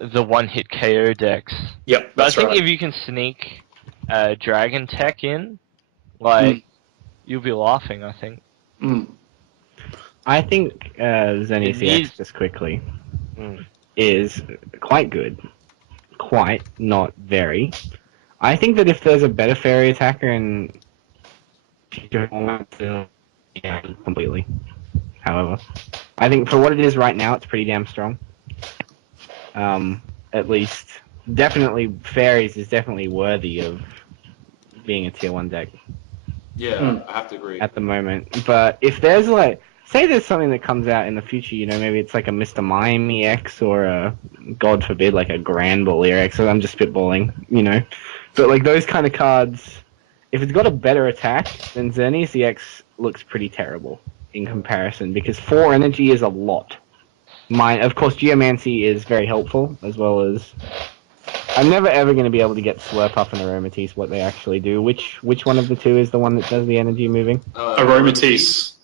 the one-hit KO decks. Yep, But I that's think right. if you can sneak Dragon Tech in, like you'll be laughing. I think. I think Xerneas EX, just quickly, is quite good. Quite, not very. I think that if there's a better fairy attacker in future formats, yeah, completely. However, I think for what it is right now, it's pretty damn strong. At least, definitely, fairies is definitely worthy of being a tier 1 deck. Yeah, I have to agree. At the moment. But if there's like, say there's something that comes out in the future, you know, maybe it's like a Mr. Mime EX or a, God forbid, like a Grand Ball EX, I'm just spitballing, you know. But like those kind of cards, if it's got a better attack, then Xerneas EX looks pretty terrible in comparison because 4 energy is a lot. Of course, Geomancy is very helpful, as well as... I'm never ever going to be able to get Slurpuff and Aromatisse what they actually do. Which one of the two is the one that does the energy moving? Aromatisse.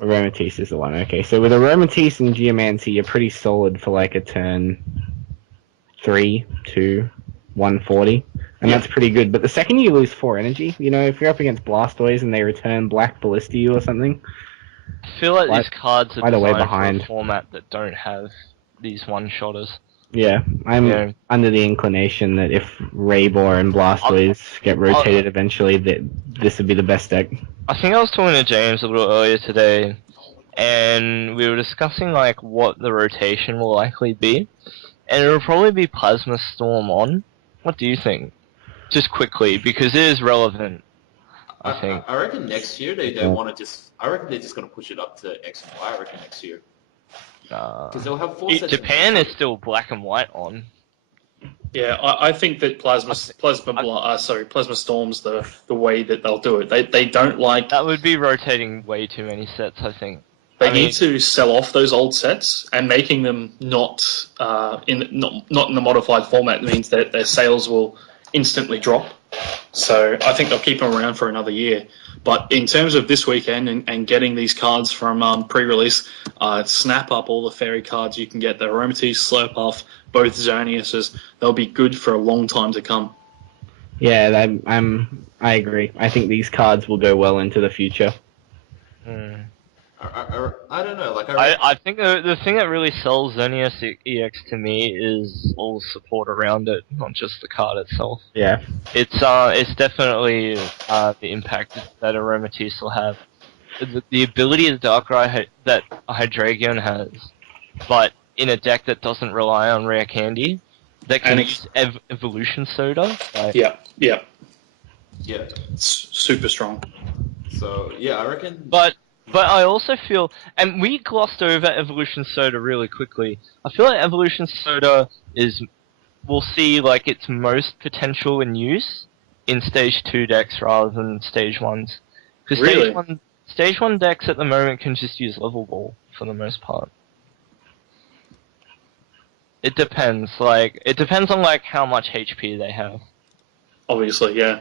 Aromatisse is the one, okay. So with Aromatisse and Geomancy, you're pretty solid for like a turn 3, 2, 140. And that's pretty good. But the second you lose 4 energy, you know, if you're up against Blastoise and they return Black Ballista you or something... I feel like these cards are designed for a format that don't have these one-shotters. Yeah, I'm under the inclination that if Raybor and Blastoise get rotated eventually, that this would be the best deck. I think I was talking to James a little earlier today, and we were discussing like what the rotation will likely be, and it will probably be Plasma Storm on. What do you think? Just quickly, because it is relevant. I think. I reckon next year they want to just. I reckon they're just going to push it up to X and Y. I reckon next year. Because they'll have 4 sets. Japan is still black and white on. Yeah, I think that Plasma Storm's the way that they'll do it. They don't like... That would be rotating way too many sets, I think. They need to sell off those old sets, and making them not in the modified format means that their sales will instantly drop. So I think they'll keep them around for another year. But in terms of this weekend and getting these cards from pre-release, snap up all the fairy cards you can get. The Aromatisse, Slurpuff, both Xerneases. They'll be good for a long time to come. Yeah, I agree. I think these cards will go well into the future. I don't know. Like I think the thing that really sells Xerneas EX to me is all the support around it, not just the card itself. Yeah. It's definitely the impact that Aromatisse will have. The ability of Darkrai that Hydreigon has, but in a deck that doesn't rely on rare candy, that can use Evolution Soda. Like, yeah. It's super strong. So yeah, I reckon. But I also feel, and we glossed over Evolution Soda really quickly. I feel like Evolution Soda we'll see like its most potential in use in Stage 2 decks rather than Stage 1s. Because really? Stage 1 decks at the moment can just use Level Ball for the most part. It depends. It depends on how much HP they have. Obviously, yeah.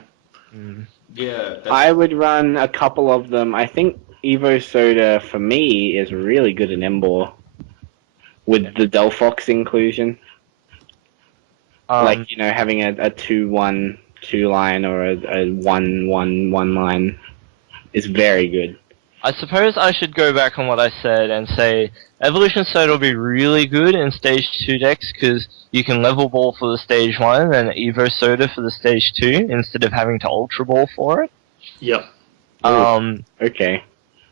Yeah. I would run a couple of them. I think Evo Soda, for me, is really good in Embor with the Delphox inclusion. Like, having a 2-1, 2-line or a 1-1, 1-line is very good. I suppose I should go back on what I said and say Evolution Soda will be really good in Stage 2 decks because you can Level Ball for the Stage 1 and Evo Soda for the Stage 2 instead of having to Ultra Ball for it. Yep. Okay.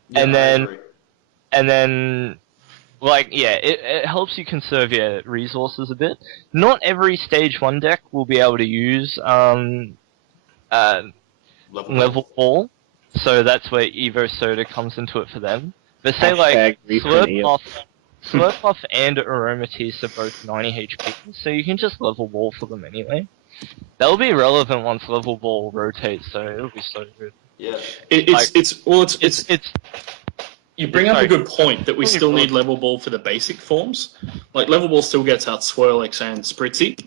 Yeah, and then, like, yeah, it helps you conserve your resources a bit. Not every Stage 1 deck will be able to use Level Ball. So that's where Evo Soda comes into it for them. But say like Slurpuff and Aromatisse are both 90 HP, so you can just level ball for them anyway. They'll be relevant once level ball rotates, so it'll be so good. Yeah. You bring up a good point that we still need level ball for the basic forms. Like level ball still gets out Swirlix and Spritzy,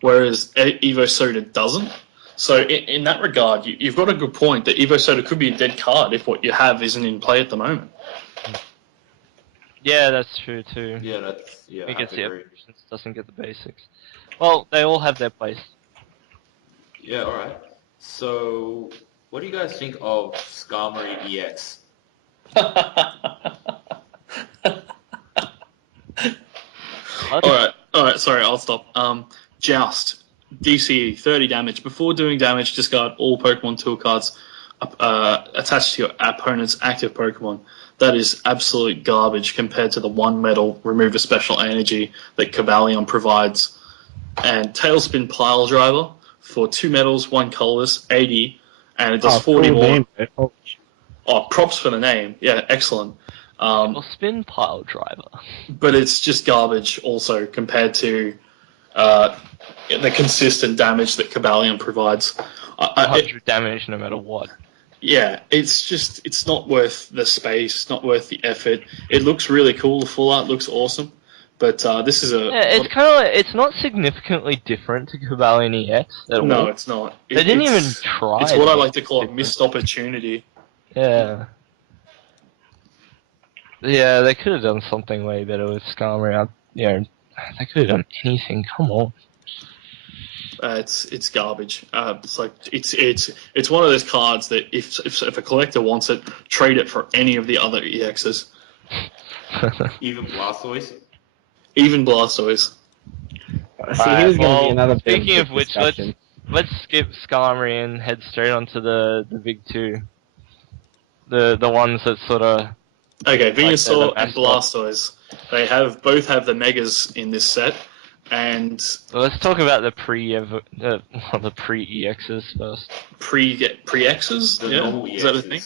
whereas Evo Soda doesn't. So in that regard, you've got a good point that Evo Soda could be a dead card if what you have isn't in play at the moment. Yeah, that's true too. It gets the evolutions, doesn't get the basics. Well, they all have their place. Yeah, alright. So, what do you guys think of Skarmory EX? Alright, sorry, I'll stop. Joust. DCE, 30 damage. Before doing damage, discard all Pokemon tool cards attached to your opponent's active Pokemon. That is absolute garbage compared to the 1 metal, remove a special energy that Cavalion provides. And Tailspin Pile Driver for 2 metals, 1 colorless, 80, and it does 40 cool more. Name. Props for the name. Yeah, excellent. Tailspin Pile Driver. But it's just garbage also compared to the consistent damage that Cavalion provides. 100 damage no matter what. Yeah, it's not worth the space, not worth the effort. It looks really cool. The full art looks awesome, but this is it's kind of it's not significantly different to Cavalion EX at all. No, it's not. They didn't even try. It's what I like to call a missed opportunity. Yeah. Yeah, they could have done something way better with Skarmory. They could have done anything. Come on. It's garbage. It's one of those cards that if a collector wants it, trade it for any of the other EXs. Even Blastoise. Even Blastoise. Here's going to be another. Speaking of which, let's skip Skarmory and head straight onto the big two. The ones that sort of. Okay, Venusaur and Blastoise. They both have the megas in this set. And let's talk about the pre-EXs first. Pre-EXs? The normal EXs. Is that a thing?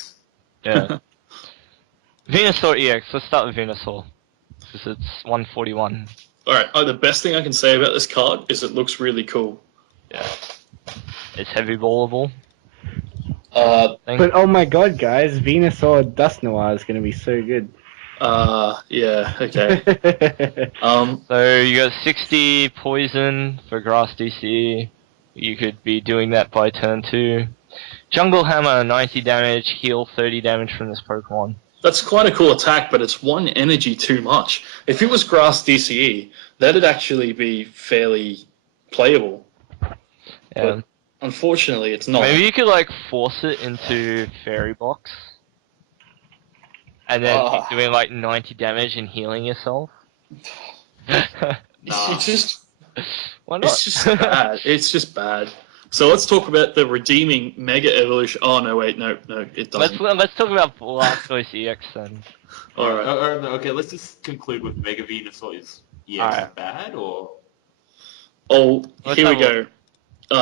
Yeah. Venusaur EX. Let's start with Venusaur. Because it's 141. Alright, the best thing I can say about this card is it looks really cool. Yeah. It's heavy ballable. But oh my god, guys, Venusaur Dusknoir is going to be so good. Yeah, okay. So you got 60 poison for Grass DC. You could be doing that by turn 2. Jungle Hammer, 90 damage, heal 30 damage from this Pokemon. That's quite a cool attack, but it's 1 energy too much. If it was Grass DCE, that'd actually be fairly playable. Yeah. But unfortunately, it's not. Maybe you could, force it into Fairy Box. And then doing 90 damage and healing yourself. Why not? It's just bad. It's just bad. So let's talk about the redeeming Mega Evolution. Oh no, wait, no, it doesn't. Let's talk about Blastoise EX then. All right. Okay, let's just conclude with Mega Venusaur is EX bad or? Oh, here we go.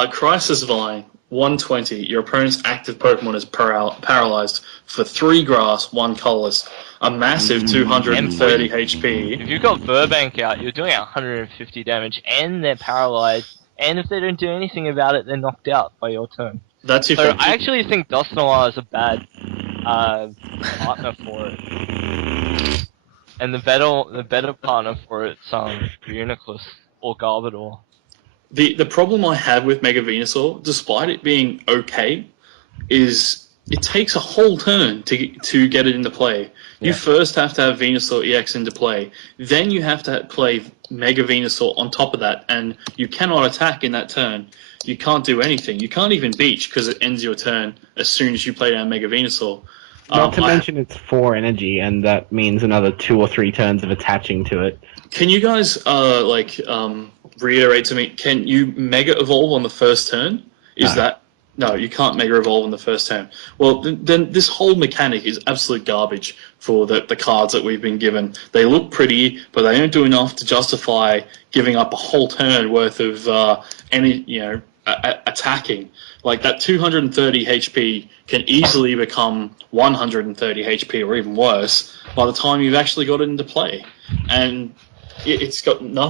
Crisis Vine. 120. Your opponent's active Pokemon is paralyzed for 3 grass, 1 colorless. A massive 230 HP. If you've got Burbank out, you're doing 150 damage, and they're paralyzed, and if they don't do anything about it, they're knocked out by your turn. That's if I actually think Dusknoir is a bad partner for it. And the better partner for it's Reuniclus or Garbodor. The problem I have with Mega Venusaur, despite it being okay, is it takes a whole turn to get it into play. You first have to have Venusaur EX into play. Then you have to play Mega Venusaur on top of that, and you cannot attack in that turn. You can't do anything. You can't even beach because it ends your turn as soon as you play down Mega Venusaur. Not to mention it's 4 energy, and that means another 2 or 3 turns of attaching to it. Can you guys reiterate to me? Can you Mega Evolve on the first turn? No, you can't Mega Evolve on the first turn. Well, then this whole mechanic is absolute garbage for the cards that we've been given. They look pretty, but they don't do enough to justify giving up a whole turn worth of attacking. Like that 230 HP can easily become 130 HP or even worse by the time you've actually got it into play. And it's got no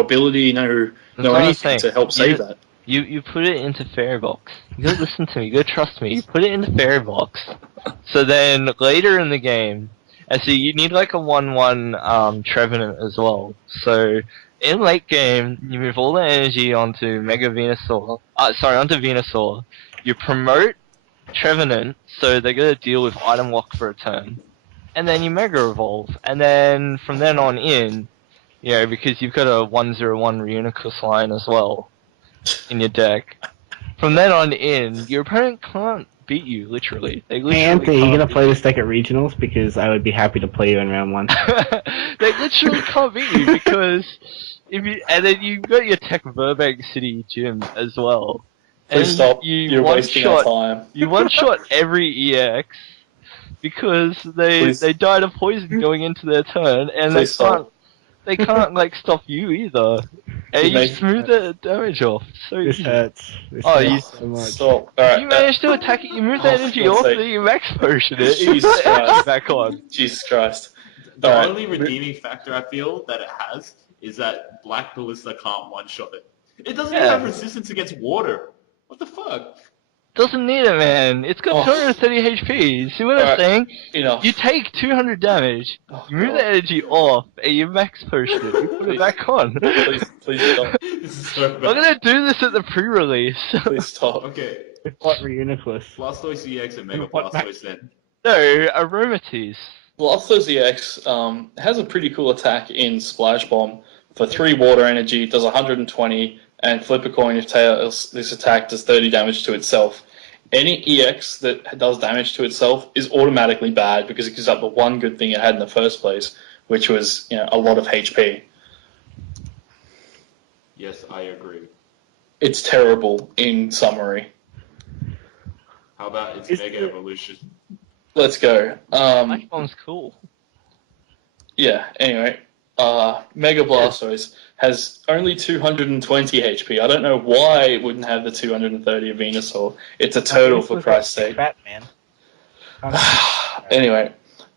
ability, no anything to help save that. You put it into Fairy Box. You gotta listen to me, you gotta trust me. You put it into Fairy Box. So then later in the game, and so you need like a 1/1 Trevenant as well. So in late game, you move all the energy onto Venusaur. You promote Trevenant, so they're gonna deal with item lock for a turn. And then you Mega Evolve. And then from then on in, because you've got a 1/01 Reuniclus line as well in your deck. From then on in, your opponent can't beat you, literally. Hey, Anthony, you gonna play this deck at regionals? Because I would be happy to play you in round 1. They literally can't beat you because and then you've got your Tech Burbank City gym as well. Please stop. You're wasting our time. You one-shot every EX because they died of poison going into their turn, and they can't like stop you either. And you smooth the damage off. This hurts. So much. Stop. Right, you managed to attack it, you move the energy off, then you max potion it, Jesus Christ. back on. Jesus Christ. The only redeeming factor I feel that it has is that Black Ballista can't one-shot it. It doesn't even have resistance against water. What the fuck? Doesn't need it, man. It's got 230 HP. See what I'm saying? You take 200 damage, you move the energy off, and you max potion it. You put it back on. Please stop. This is so bad. I'm gonna do this at the pre-release. Please stop. Okay. What Reuniclus? Blastoise EX and Mega Blastoise then. No, Aromatisse. Blastoise EX has a pretty cool attack in Splash Bomb. For 3 water energy, does 120, and flip a coin if this attack does 30 damage to itself. Any EX that does damage to itself is automatically bad because it gives up the one good thing it had in the first place, which was a lot of HP. Yes, I agree. It's terrible in summary. How about its Mega Evolution? Let's go. Splash Bomb's cool. Yeah, anyway. Mega Blastoise has only 220 HP. I don't know why it wouldn't have the 230 of Venusaur. It's a turtle, for Christ's sake. Batman. Anyway,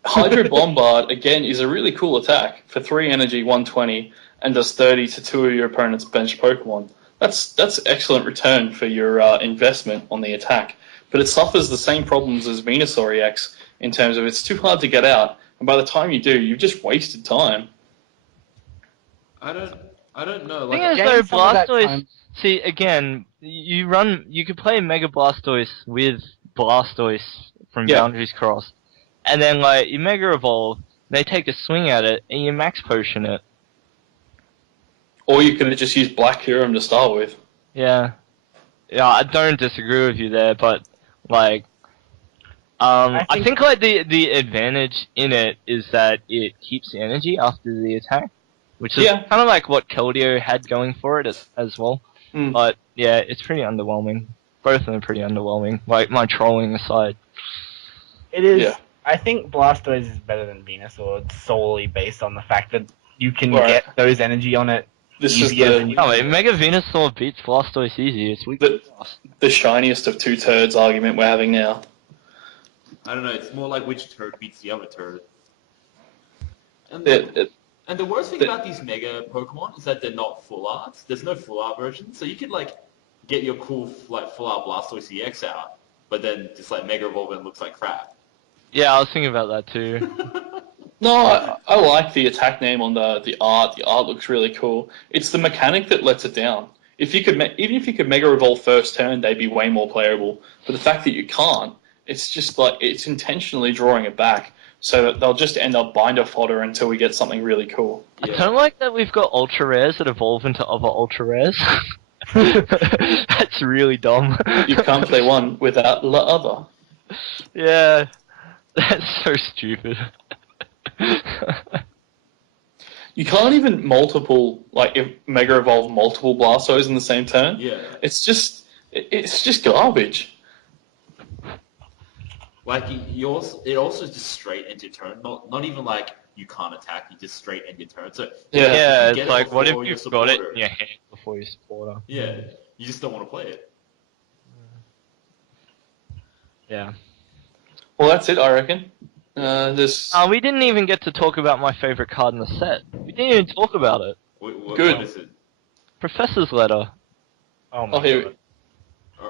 Hydro Bombard, again, is a really cool attack. For 3 energy, 120, and does 30 to 2 of your opponent's bench Pokemon. That's excellent return for your investment on the attack. But it suffers the same problems as Venusaur EX in terms of it's too hard to get out, and by the time you do, you've just wasted time. I don't know. Thing is though, Blastoise. See, again, you could play Mega Blastoise with Blastoise from Boundaries Crossed, and then you Mega Evolve. They take a swing at it, and you Max Potion it. Or you could have just used Black Kyurem to start with. Yeah, I don't disagree with you there, but I think the advantage in it is that it keeps the energy after the attack. Which is kind of like what Keldeo had going for it as well. But, yeah, it's pretty underwhelming. Both of them are pretty underwhelming, my trolling aside. It is. Yeah. I think Blastoise is better than Venusaur solely based on the fact that you can get those energy on it easier than you can. Mega Venusaur beats Blastoise easy. It's weak. The shiniest of 2 turds argument we're having now. I don't know, it's more like which turd beats the other turd. And the worst thing about these Mega Pokemon is that they're not full arts. There's no full art version, so you could get your cool full art Blastoise EX out, but then just Mega Evolve and looks like crap. Yeah, I was thinking about that too. No, I like the attack name on the art. The art looks really cool. It's the mechanic that lets it down. If you could, even if you could Mega Evolve first turn, they'd be way more playable. But the fact that you can't, it's just like it's intentionally drawing it back so that they'll just end up binder fodder until we get something really cool. I kind of like that we've got ultra rares that evolve into other ultra rares. That's really dumb. You can't play one without the other. Yeah, that's so stupid. You can't even Mega Evolve multiple Blastoise in the same turn. Yeah. It's just garbage. Like it also just straight end your turn. Not even like you can't attack. You just straight end your turn. So Yeah, you it's like what if before your you've got it supporter. in your hand before your supporter? Yeah, you just don't want to play it. Yeah. Well, that's it, I reckon. We didn't even get to talk about my favorite card in the set. We didn't even talk about it. Good. What is it? Professor's Letter. Oh my here. god.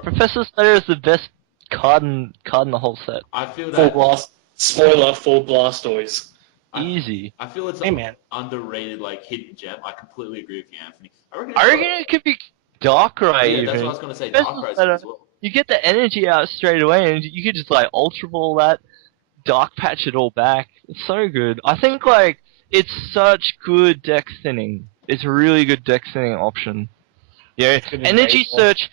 Professor's Letter is the best card in the whole set. I feel Full that blast. Spoiler: full Blastoise. Easy. I feel it's Hey, man. underrated, like hidden gem. I completely agree with you, Anthony. I reckon it could be Darkrai even. That's what I was gonna say. Professor's Darkrai's Letter, as well. you get the energy out straight away, and you could just like Ultra Ball that, Dark Patch it all back. It's so good. I think like it's such good deck thinning. It's a really good deck thinning option. Yeah, Energy Search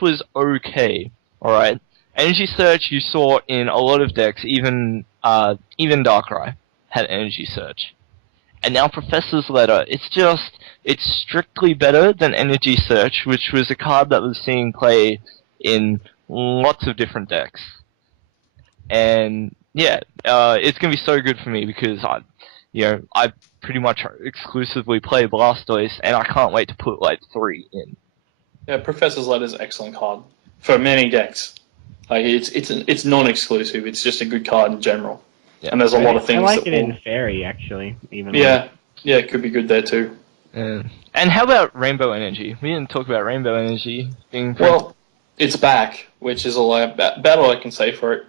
was okay. All right, Energy Search you saw in a lot of decks, even Darkrai had Energy Search. And now Professor's Letter, it's strictly better than Energy Search, which was a card that was seeing play in lots of different decks. And yeah, it's gonna be so good for me because I pretty much exclusively play Blastoise, and I can't wait to put like 3 in. Yeah, Professor's Letter is an excellent card for many decks. Like it's non-exclusive. It's just a good card in general. Yeah. And there's a lot of things. I like it in Fairy actually. Even. Yeah, it could be good there too. And how about Rainbow Energy? We didn't talk about Rainbow Energy being. Well, it's back, which is all about all I can say for it.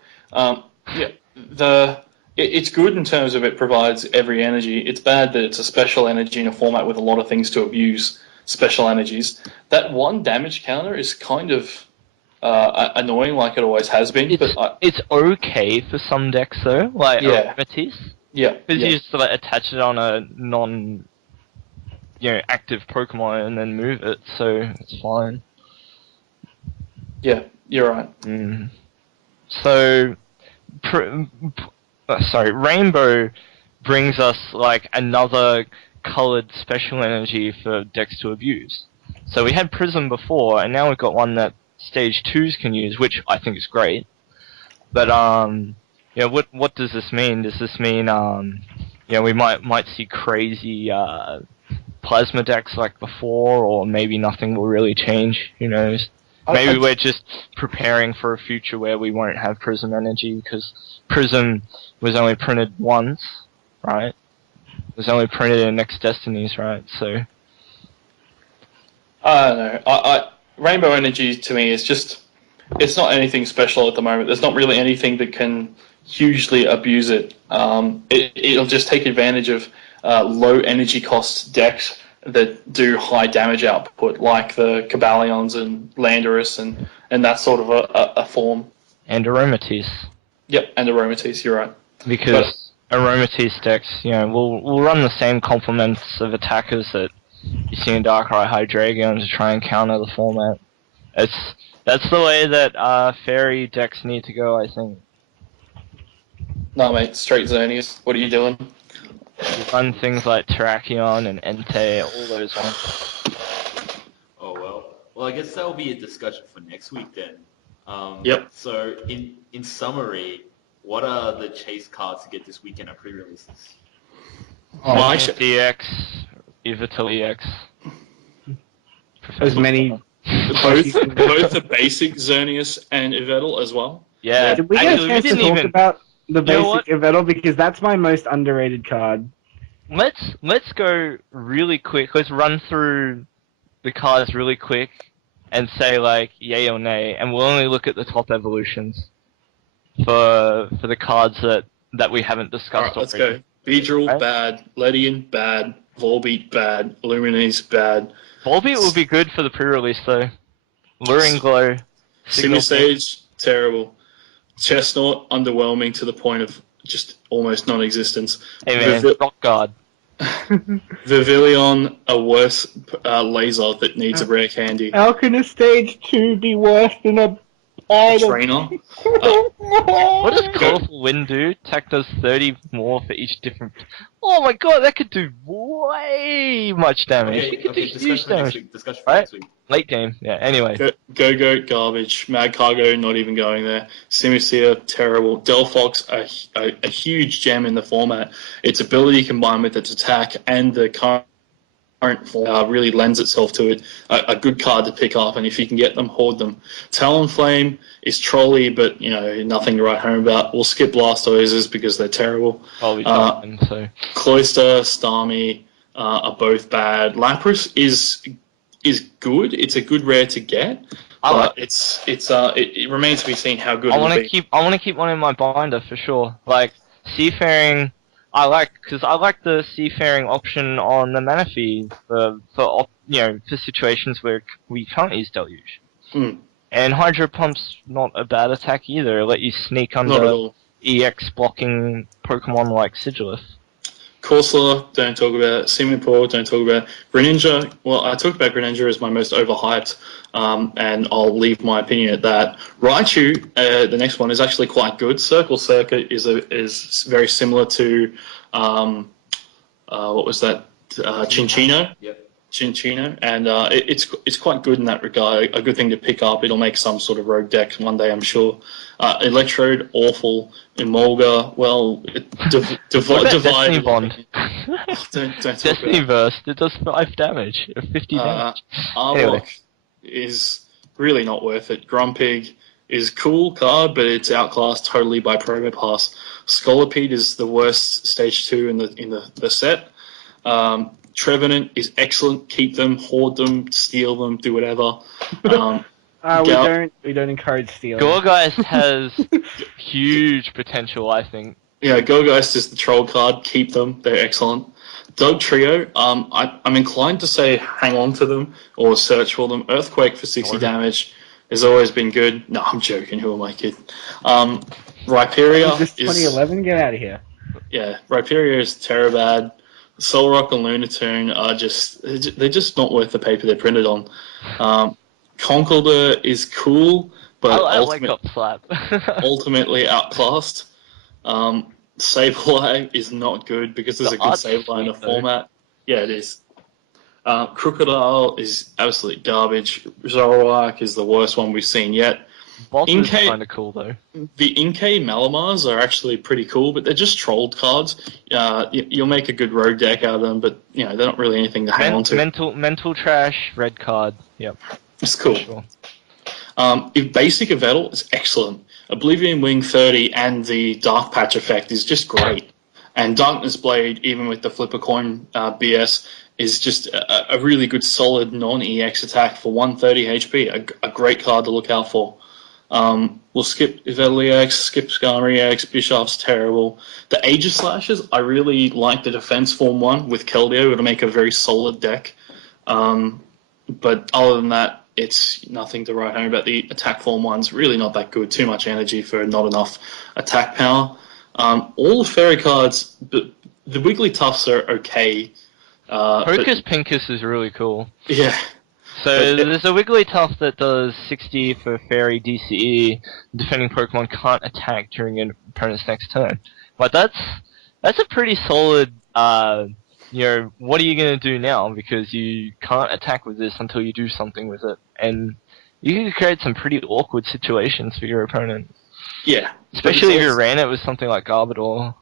It's good in terms of it provides every energy. It's bad that it's a special energy in a format with a lot of things to abuse special energies. That one damage counter is kind of annoying, like it always has been. It's okay for some decks though, like Aromatisse. Yeah, because you just like attach it on a active Pokemon and then move it, so it's fine. Yeah, you're right. So, Rainbow brings us like another colored special energy for decks to abuse. So we had Prism before, and now we've got one that Stage 2s can use, which I think is great. But what does this mean? Does this mean we might see crazy plasma decks like before, or maybe nothing will really change? Who knows? Maybe we're just preparing for a future where we won't have Prism energy, because Prism was only printed once, right? It was only printed in Next Destinies, right? So I don't know. Rainbow Energy to me is just, it's not anything special at the moment. There's not really anything that can hugely abuse it. It'll just take advantage of low energy cost decks that do high damage output, like the Cabaleons and Landorus and that sort of a form. And Aromatisse. Yep, and Aromatisse, you're right. Because Aromatisse decks, will run the same complements of attackers that you see in Darkrai Hydreigon to try and counter the format. That's the way that Fairy decks need to go, I think. No, mate, straight Xerneas. What are you doing? You run things like Terrakion and Entei, all those ones. Oh well, I guess that will be a discussion for next week then. Yep. So in summary, what are the chase cards to get this weekend at pre-releases? DX, Yveltal EX. As many. Both the basic Xerneas and Yveltal as well. Yeah. Did we get a chance to talk about the basic Yveltal, because that's my most underrated card? Let's go really quick. Let's run through the cards really quick and say like yay or nay, and we'll only look at the top evolutions for the cards that we haven't discussed Let's already. go. Beedrill, bad. Ledian, bad. Volbeat, bad. Luminease, bad. Volbeat will be good for the pre-release though. Luring Glow. Simisage, terrible. Chestnut, underwhelming to the point of just almost non-existence. Hey man, rock guard. Vivillon, a worse laser that needs a rare candy. How can a stage 2 be worse than a trainer? What does Colourful Wind do? Attack does 30 more for each different... Oh my god, that could do way much damage. Okay, It could do huge discussion for damage. next week. Discussion for Right? next week. Late game, yeah, anyway. Go-Go, garbage. Mad Cargo, not even going there. Simisear, terrible. Delphox, a huge gem in the format. Its ability combined with its attack and the current form really lends itself to it. A good card to pick up, and if you can get them, hoard them. Talonflame is trolly, but, nothing to write home about. We'll skip Blastozers because they're terrible. Cloyster, Starmie are both bad. Lapras is good. It's a good rare to get, but it remains to be seen how good. I want to keep one in my binder for sure. Like Seafaring, because I like the Seafaring option on the Manaphy for situations where we can't use Deluge. And Hydro Pump's not a bad attack either. Let you sneak under EX blocking Pokemon like Sigilith. Corsola, don't talk about it. Simipour, don't talk about it. Greninja, well, I talked about Greninja as my most overhyped, and I'll leave my opinion at that. Raichu, the next one, is actually quite good. Circle Circuit is very similar to, what was that? Chinchino? Yep. Chinchino, and it's quite good in that regard. A good thing to pick up. It'll make some sort of rogue deck one day, I'm sure. Electrode, awful. Emolga, well, divided. Destiny Bond. Don't talk Destiny Burst. It does 5 damage, 50 damage. Arbok is really not worth it. Grumpig is cool card, but it's outclassed totally by Probopass. Scolipede is the worst stage 2 in the set. Trevenant is excellent. Keep them, hoard them, steal them, do whatever. We don't encourage stealing. Gorgeist has huge potential, I think. Yeah, Gorgeist is the troll card. Keep them. They're excellent. Dog Trio, I'm inclined to say hang on to them or search for them. Earthquake for 60 damage has always been good. No, I'm joking. Who am I kidding? Rhyperior is... 2011? Get out of here. Yeah, Rhyperior is Terabad. Solrock and Lunatone are they're just not worth the paper they're printed on. Conkeldurr is cool, but ultimately outclassed. Sableye is not good because there's a good Sableye in the format. Yeah, it is. Crocodile is absolute garbage. Zoroark is the worst one we've seen yet. Inkay is kind of cool though. The Inkay Malamars are actually pretty cool, but they're just trolled cards. You'll make a good rogue deck out of them, but they're not really anything to hang on to. Mental Trash, red card. Yep. It's cool. Sure. If basic Yveltal is excellent. Oblivion Wing 30 and the Dark Patch effect is just great. And Darkness Blade, even with the flip a coin BS, is just a really good solid non-EX attack for 130 HP. A great card to look out for. We'll skip Yveltal EX, skip Skarmory EX, Bischoff's terrible. The Aegislashes, I really like the defense form one with Keldeo. It'll make a very solid deck. But other than that, it's nothing to write home about. The attack form one's really not that good. Too much energy for not enough attack power. All the fairy cards, but the Wigglytuffs are okay. Hocus Pincus is really cool. Yeah. So there's a Wigglytuff that does 60 for Fairy DCE. Defending Pokemon can't attack during an opponent's next turn. But that's a pretty solid. What are you going to do now? Because you can't attack with this until you do something with it. And you can create some pretty awkward situations for your opponent. Yeah. Especially if you ran it with something like Garbodor.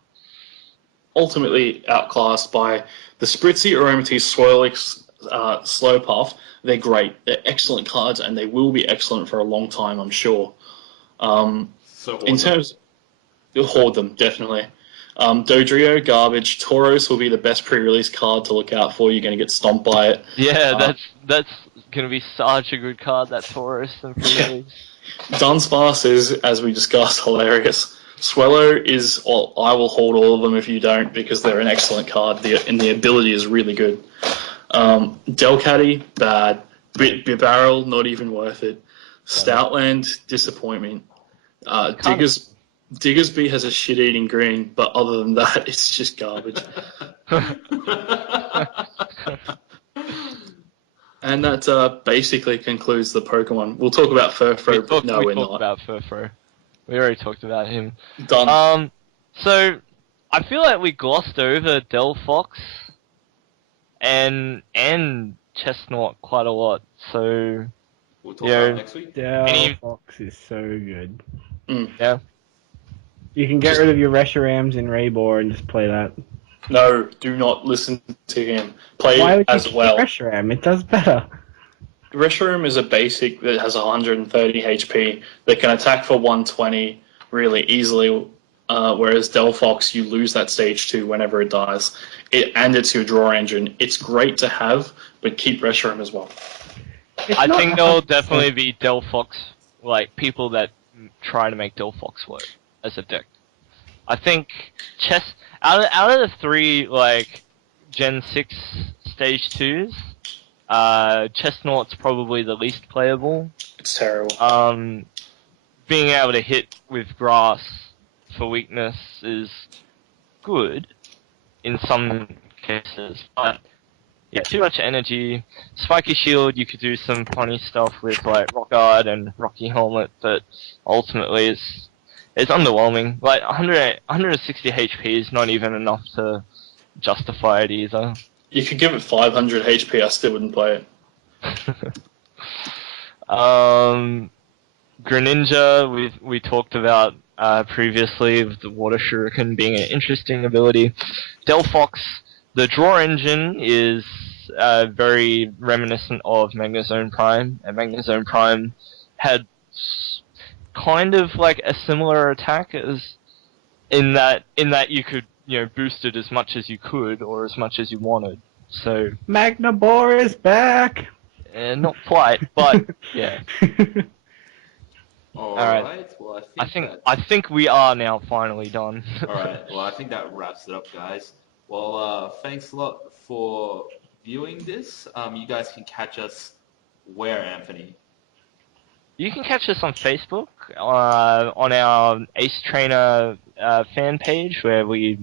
Ultimately outclassed by the Spritzy, Aromatisse, Swirlix, Slowpuff. They're great. They're excellent cards, and they will be excellent for a long time, I'm sure. In terms... You'll hoard them, definitely. Dodrio, garbage. Tauros will be the best pre-release card to look out for. You're going to get stomped by it. Yeah, that's going to be such a good card, that Tauros and pre-release. Dunsparce is, as we discussed, hilarious. Swellow is, well, I will hold all of them if you don't, because they're an excellent card, and the ability is really good. Delcatty, bad. Barrel, not even worth it. Stoutland, disappointment. Diggersby has a shit-eating green, but other than that, it's just garbage. And that basically concludes the Pokemon. We'll talk about Furfrou, but no, we're not. We talked about Furfrou. We already talked about him. Done. So, I feel like we glossed over Delphox and Chestnut quite a lot, so... We'll talk about next week. Delphox is so good. Yeah. You can get rid of your Reshiram's in Raybor and just play that. No, do not listen to him. Play Why it would you as well. Reshiram? It does better. Reshiram is a basic that has 130 HP that can attack for 120 really easily, whereas Delphox, you lose that stage 2 whenever it dies. And it's your draw engine. It's great to have, but keep Reshiram as well. I think there'll definitely be Delphox, like, people that try to make Delphox work as a deck. I think out of the 3, like, Gen 6 Stage 2s, Chestnut's probably the least playable. It's terrible. Being able to hit with grass for weakness is good in some cases, but yeah, too much energy. Spiky Shield, you could do some funny stuff with like Rock Guard and Rocky Helmet, but ultimately it's underwhelming. Like 160 HP is not even enough to justify it either. You could give it 500 HP, I still wouldn't play it. Greninja, we talked about previously, with the Water Shuriken being an interesting ability. Delphox, the draw engine is very reminiscent of Magnezone Prime, and Magnezone Prime had kind of like a similar attack as in that you could boost it as much as you could or as much as you wanted. So Magnabore is back. Not quite, but yeah. Alright, well I think we are now finally done. Alright, well I think that wraps it up, guys. Well, thanks a lot for viewing this. You guys can catch us where, Anthony? You can catch us on Facebook, on our Ace Trainer fan page, where we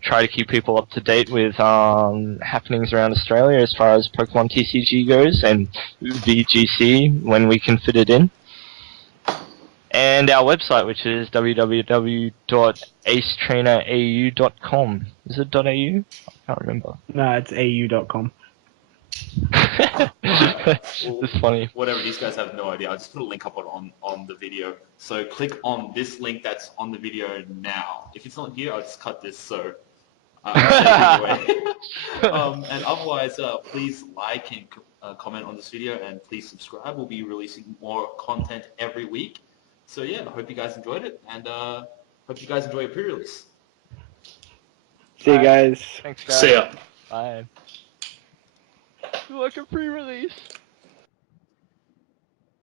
try to keep people up to date with happenings around Australia as far as Pokemon TCG goes, and VGC when we can fit it in. And our website, which is www.acetrainerau.com. Is it .au? I can't remember. No, it's au.com. It's funny. Whatever, these guys have no idea. I'll just put a link up on the video. So click on this link that's on the video now. If it's not here, I'll just cut this. So anyway. And otherwise, please like and comment on this video, and please subscribe. We'll be releasing more content every week. So yeah, I hope you guys enjoyed it, and hope you guys enjoy a pre-release. See you guys. Thanks, guys. See ya. Bye. You like a pre-release?